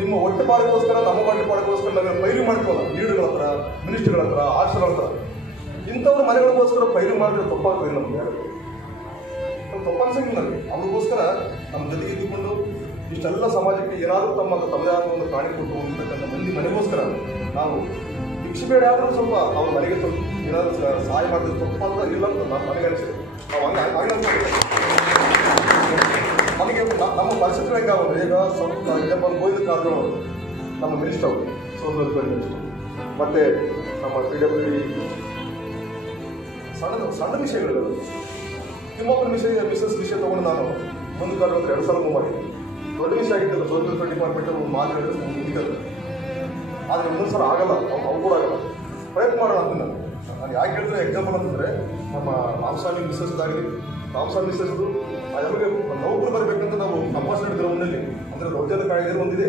ನಿಮ್ಮ ಹೊಟ್ಟೆ ಪಾಡಕ್ಕೋಸ್ಕರ, ನಮ್ಮ ಹೊಟ್ಟೆ ಪಾಡಕ್ಕೋಸ್ಕರ ನಾವೇನು ಪೈರು ಮಾಡ್ತೀವಲ್ಲ, ಲೀಡರ್ಗಳ ಹತ್ರ, ಮಿನಿಸ್ಟರ್ಗಳ ಹತ್ರ, ಆಫೀಸರ್ಗಳ ಹತ್ರ, ಇಂಥವ್ರ ಮನೆಗಳಿಗೋಸ್ಕರ ಪೈರು ಮಾಡಿದ್ರೆ ತಪ್ಪಾಗ್ತದೆ. ನಮ್ಗೆ ಯಾರು ತಪ್ಪನ್ಸಂಗಿಲ್ಲ. ನನಗೆ ಅವ್ರಿಗೋಸ್ಕರ ನಮ್ಮ ಜೊತೆಗೆ ಇದ್ದುಕೊಂಡು ಇಷ್ಟೆಲ್ಲ ಸಮಾಜಕ್ಕೆ ಏನಾದರೂ ತಮ್ಮದೇ ಆದ ಒಂದು ಕಾಣಿ ಕೊಟ್ಟು ಹೋಗ್ತಕ್ಕಂಥ ಮಂದಿ ಮನೆಗೋಸ್ಕರ ನಾವು ಭಿಕ್ಷೆ ಬೇಡ ಆದರೂ ಸ್ವಲ್ಪ ಅವ್ರ ಮನೆಗೆ ಸ್ವಲ್ಪ ಏನಾದರೂ ಸಹಾಯ ಮಾಡಿದ್ರೆ ತಪ್ಪಂತ ಇಲ್ಲ ಅಂತ ನನಗೆ ಅನಿಸಿದೆ. ನಾವು ನನಗೆ ನಮ್ಮ ಪರಿಸ್ಥಿತಿ ಹೆಂಗಾಗುತ್ತೆ, ಈಗ ಸ್ವಲ್ಪ ಎಕ್ಸಾಂಪಲ್ ಗೋವಿಂದ ಕಾರಜೋಳ ನಮ್ಮ ಮಿನಿಸ್ಟರ್ ಅವರು, ಸೋಷಿಯಲ್ ವೆಲ್ಫೇರ್ ಮಿನಿಸ್ಟರ್, ಮತ್ತು ನಮ್ಮ PWD ಸಣ್ಣ ವಿಷಯಗಳು. ತಿಮ್ಮಪ್ಪನ ಮಿಸಸ್ ವಿಷಯ ತೊಗೊಂಡು ನಾನು ಒಂದು ಕಾಲ 2 ಸಲ ಮೂವ್ ಮಾಡಿದ್ದೆ. ದೊಡ್ಡ ವಿಷಯ ಆಗಿದ್ದಲ್ಲ, ಸೋಷಿಯಲ್ ವೆಲ್ಫೇರ್ ಡಿಪಾರ್ಟ್ಮೆಂಟ್ ಒಂದು ಮಾತು ಹೇಳಿದ್ರೆ ಮುಗಿದಲ್ಲ. ಆದರೆ ಇನ್ನೊಂದು ಸಲ ಆಗಲ್ಲ, ಅವ್ರು ಕೂಡ ಆಗಲ್ಲ. ಪ್ರಯತ್ನ ಮಾಡೋಣ ಅಂತ ನಾನು ಯಾಕೆ ಹೇಳ್ತಾರೆ ಎಕ್ಸಾಂಪಲ್ ಅಂತಂದರೆ, ನಮ್ಮ ರಾಮಸ್ವಾಮಿ ಮಿಸಸ್ದಾಗಲಿ, ರಾಮಸ್ವಾಮಿ ಮಿಸಸ್ದು ಅದಕ್ಕೆ ನೌಕರು ಬರಬೇಕಂತ ನಾವು ಅಂಬಾಸಿಡರ್ ಗ್ರೌಂಡ್ನಲ್ಲಿ ಅಂದರೆ ದೌರ್ಜನ್ಯ ಕಾಯ್ದೆ ಒಂದಿದೆ,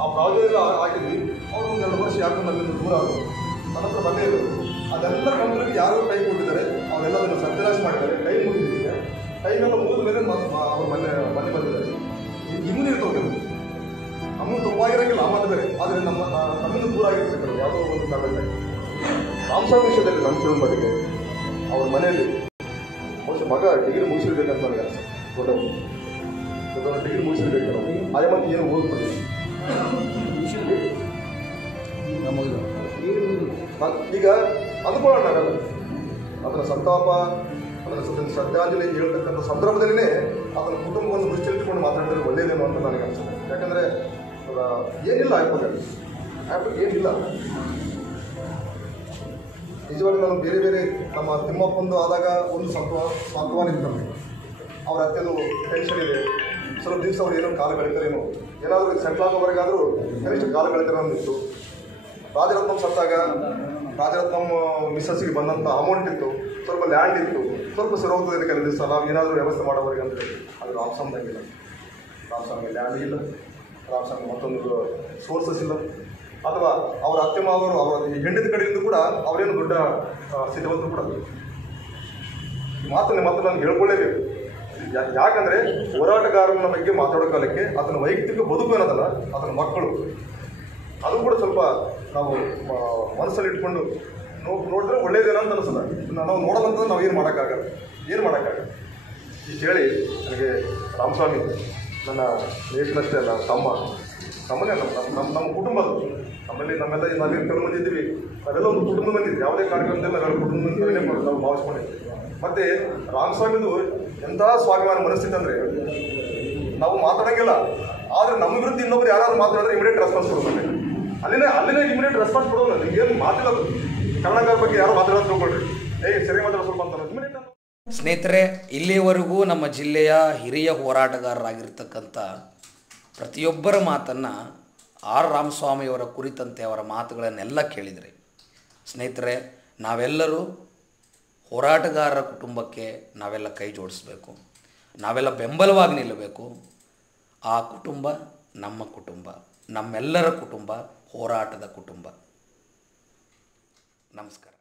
ಆ ಪ್ರಾಜೆಕ್ಟ್ ಹಾಕಿದ್ವಿ. ಅವರು ಒಂದು 2 ವರ್ಷ ಯಾಕೆ ನಮ್ಮಿಂದ ದೂರ ಆದರು, ನನ್ನ ಹತ್ರ ಬಂದೇ ಇರೋದು. ಅದೆಲ್ಲ ಕಂಪ್ನಿಗೆ ಯಾರು ಕೈ ಕೊಟ್ಟಿದ್ದಾರೆ, ಅವರೆಲ್ಲ ಅದನ್ನು ಸತ್ಯನಾಶ ಮಾಡಿದ್ದಾರೆ. ಕೈ ಮುಗಿದಿದೆ, ಕೈಗೆಲ್ಲ ಮುಗಿದ ಮೇಲೆ ಅವ್ರ ಮನೆ ಬಂದಿದ್ದಾರೆ. ಇನ್ನೂ ಇರ್ತವೆ, ನಮ್ಮನ್ನು ತಪ್ಪಾಗಿರೋಂಗಿಲ್ಲ, ಆ ಮಾತು ಬೇರೆ. ಆದರೆ ನಮ್ಮಿಂದ ದೂರ ಆಗಿರ್ಬೇಕು ಯಾವುದೋ ಒಂದು ಕಾರಣಕ್ಕಾಗಿ. ರಾಮಸ್ವಾಮಿ ವಿಷಯದಲ್ಲಿ ನಮ್ಮ ತಿಳುವಳಿಕೆ ಅವ್ರ ಮನೆಯಲ್ಲಿ ಬಹುಶಃ ಮಗ ಡಿಗ್ರಿ ಮುಗಿಸಿರ್ಬೇಕಂತ ನನಗೆ ಅನಿಸ್ತದೆ. ದೊಡ್ಡವನು ಡಿಗ್ರಿ ಮುಗಿಸಿರ್ಬೇಕು. ಅದೇ ಮತ್ತೆ ಏನು ಓದ್ಬಿಟ್ಟಿದೆ ಈಗ ಅಂದ್ಕೊಳ್ಳೋಣ. ಅದರ ಸಂತಾಪ, ಅದರ ಶ್ರದ್ಧಾಂಜಲಿ ಹೇಳ್ತಕ್ಕಂಥ ಸಂದರ್ಭದಲ್ಲೇ ಅದರ ಕುಟುಂಬವನ್ನು ದೃಷ್ಟಿಯಿಟ್ಟುಕೊಂಡು ಮಾತಾಡಿದ್ರೆ ಒಳ್ಳೆಯದೇನೋ ಅಂತ ನನಗೆ ಅನಿಸ್ತದೆ. ಯಾಕಂದರೆ ಏನಿಲ್ಲ ಆ್ಯಪಲ್ಲಿ ಏನಿಲ್ಲ. ನಿಜವಾಗಿ ನಾನು ಬೇರೆ ನಮ್ಮ ತಿಮ್ಮಪ್ಪಂದು ಆದಾಗ ಒಂದು ಸಾಂತ್ವನ ಇತ್ತು ನಮಗೆ. ಅವ್ರ ಅತ್ತೆದು ಟೆನ್ಷನ್ ಇದೆ, ಸ್ವಲ್ಪ ದಿವಸ ಅವ್ರು ಏನೋ ಕಾಲ ಕಳೀತಾರೇನೋ, ಏನಾದರೂ ಸೆಟ್ಲ್ ಆಗೋವರೆಗಾದರೂ ಕನಿಷ್ಠ ಕಾಲ ಕಳೀತಾರೆ ಅಂದಿತ್ತು. ರಾಜರತ್ನಂ ಸತ್ತಾಗ ರಾಜರತ್ನಂ ಮಿಸ್ಸಸ್ಸಿಗೆ ಬಂದಂಥ ಅಮೌಂಟ್ ಇತ್ತು, ಸ್ವಲ್ಪ ಲ್ಯಾಂಡ್ ಇತ್ತು, ಸ್ವಲ್ಪ ಸರೋಗ್ತದೆ ಕೆಲವು ದಿವಸ ನಾವು ಏನಾದರೂ ವ್ಯವಸ್ಥೆ ಮಾಡೋವರೆಗೆ ಅಂದರೆ ಅದು ರಾಮಸ್ವಾಮಿಗಿಲ್ಲ. ರಾಮಸ್ವಾಮಿ ಲ್ಯಾಂಡ್ ಇಲ್ಲ, ರಾಮಸ್ವಾಮಿ ಮತ್ತೊಂದು ಸೋರ್ಸಸ್ ಇಲ್ಲ. ಅಥವಾ ಅವರ ಅತ್ತೆ ಮಾವರು ಅವರ ಹೆಂಡತಿ ಕಡೆಯಿಂದ ಕೂಡ ಅವರೇನು ದೊಡ್ಡ ಸಿದ್ಧವಂತರು ಕೂಡ ಈ ಮಾತನ್ನು ನಾನು ಹೇಳ್ಕೊಳ್ಳೇಬೇಕು. ಯಾಕಂದರೆ ಹೋರಾಟಗಾರನ ಬಗ್ಗೆ ಮಾತಾಡೋ ಕಾಲಕ್ಕೆ ಅದನ್ನು ವೈಯಕ್ತಿಕ ಬದುಕು ಅನ್ನೋದಲ್ಲ, ಅದನ್ನ ಮಕ್ಕಳು ಅದು ಕೂಡ ಸ್ವಲ್ಪ ನಾವು ಮನಸ್ಸಲ್ಲಿ ಇಟ್ಕೊಂಡು ನೋಡಿದ್ರೆ ಒಳ್ಳೇದೇನೋ ಅಂತ ಅನಿಸಲ್ಲ. ನಾವು ನೋಡೋದಂತಂದ್ರೆ ನಾವು ಏನು ಮಾಡೋಕ್ಕಾಗಲ್ಲ. ಇಷ್ಟು ಹೇಳಿ ನನಗೆ ರಾಮಸ್ವಾಮಿ ನನ್ನ ಸ್ನೇಹಿತನಷ್ಟೇ ಅಲ್ಲ, ನಮ್ಮನೇ ನಮ್ಮ ಕುಟುಂಬದ್ದು. ನಮ್ಮೆಲ್ಲ ನಾವೇನು ಕೆಲವು ಮಂದಿ ಇದ್ದೀವಿ, ನಾವೆಲ್ಲ ಒಂದು ಕುಟುಂಬ ಬಂದಿದ್ವಿ. ಯಾವುದೇ ಕಾರ್ಯಕ್ರಮದಲ್ಲಿ ನಾವೆಲ್ಲ ಕುಟುಂಬ ನಾವು ಭಾವಿಸ್ಕೊಂಡಿದ್ವಿ. ಮತ್ತು ರಾಮಸ್ವಾಮಿದು ಎಂಥ ಸ್ವಾಭಿಮಾನ ಮನಸ್ಥಿತಿ ಅಂದರೆ, ನಾವು ಮಾತಾಡಂಗಿಲ್ಲ. ಆದರೆ ನಮ್ಮ ವಿರುದ್ಧ ಇನ್ನೊಬ್ರು ಯಾರಾದ್ರು ಮಾತಾಡಿದ್ರೆ ಇಮಿಡಿಯೇಟ್ ರೆಸ್ಪಾನ್ಸ್ ಕೊಡ್ತಾರೆ. ಅಲ್ಲಿನೇ ಇಮಿಡಿಯೇಟ್ ರೆಸ್ಪಾನ್ಸ್ ಕೊಡೋಲ್ಲ. ನಿಮ್ಗೇನು ಮಾತಿಲ್ಲ, ಕನ್ನಡದ ಬಗ್ಗೆ ಯಾರು ಮಾತಾಡೋದು ತಿಳ್ಕೊಳ್ರಿ, ಸರಿ ಮಾತಾಡೋ ಸ್ವಲ್ಪ ಅಂತಾರೆ ಇಮಿಡಿಯೇಟ್. ಸ್ನೇಹಿತರೆ, ಇಲ್ಲಿಯವರೆಗೂ ನಮ್ಮ ಜಿಲ್ಲೆಯ ಹಿರಿಯ ಹೋರಾಟಗಾರರಾಗಿರ್ತಕ್ಕಂಥ ಪ್ರತಿಯೊಬ್ಬರ ಮಾತನ್ನು ಆರ್ ರಾಮಸ್ವಾಮಿಯವರ ಕುರಿತಂತೆ ಅವರ ಮಾತುಗಳನ್ನೆಲ್ಲ ಕೇಳಿದ್ರಿ. ಸ್ನೇಹಿತರೆ, ನಾವೆಲ್ಲರೂ ಹೋರಾಟಗಾರರ ಕುಟುಂಬಕ್ಕೆ ನಾವೆಲ್ಲ ಕೈ ಜೋಡಿಸ್ಬೇಕು, ನಾವೆಲ್ಲ ಬೆಂಬಲವಾಗಿ ನಿಲ್ಲಬೇಕು. ಆ ಕುಟುಂಬ ನಮ್ಮ ಕುಟುಂಬ, ನಮ್ಮೆಲ್ಲರ ಕುಟುಂಬ, ಹೋರಾಟದ ಕುಟುಂಬ. ನಮಸ್ಕಾರ.